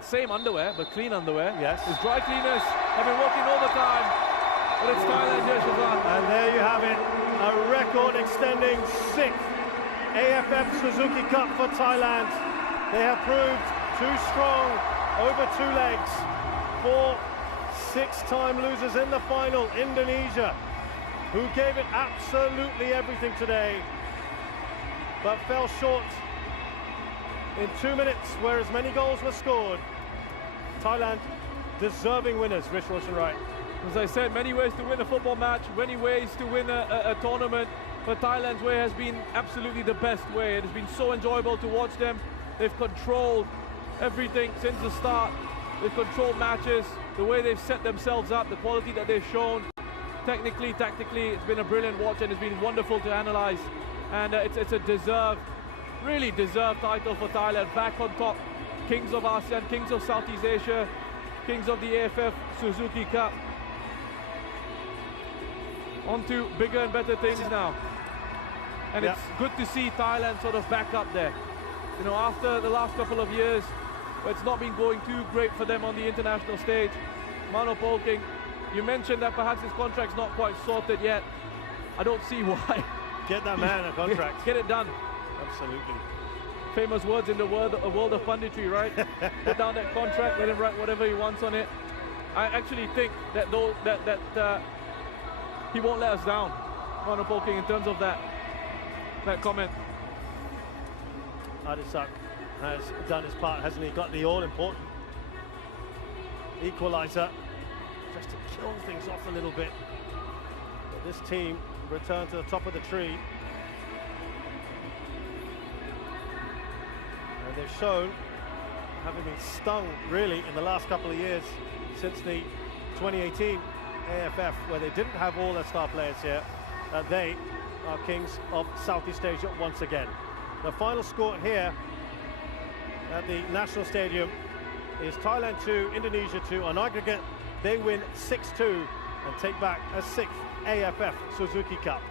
same underwear, but clean underwear. Yes. His dry cleaners have been working overtime. But it's Thailand here, Shazan. And there you have it. A record extending 6th AFF Suzuki Cup for Thailand. They have proved too strong over 2 legs. 4 6-time losers in the final, Indonesia, who gave it absolutely everything today, but fell short in 2 minutes where as many goals were scored. Thailand deserving winners, Rich Wilson-Wright. As I said, many ways to win a football match, many ways to win a tournament, but Thailand's way has been absolutely the best way. It has been so enjoyable to watch them. They've controlled everything since the start. They've controlled matches, the way they've set themselves up, the quality that they've shown. Technically, tactically, it's been a brilliant watch and it's been wonderful to analyze. And it's a deserved, really deserved title for Thailand. Back on top, kings of ASEAN, kings of Southeast Asia, kings of the AFF Suzuki Cup. On to bigger and better things now. And it's good to see Thailand sort of back up there. You know, after the last couple of years, it's not been going too great for them on the international stage. Mano Polking, you mentioned that perhaps his contract's not quite sorted yet. I don't see why. Get that man a contract. Get it done. Absolutely. Famous words in the world of punditry, right? Put down that contract, let him write whatever he wants on it. I actually think that he won't let us down, Mano Polking, in terms of that comment. Adisak has done his part, hasn't he? Got the all-important equaliser just to kill things off a little bit. But this team returned to the top of the tree. And they've shown, having been stung really in the last couple of years since the 2018 AFF, where they didn't have all their star players here, that they are kings of Southeast Asia once again. The final score here at the National Stadium is Thailand 2, Indonesia 2. On aggregate, they win 6-2 and take back a 6th AFF Suzuki Cup.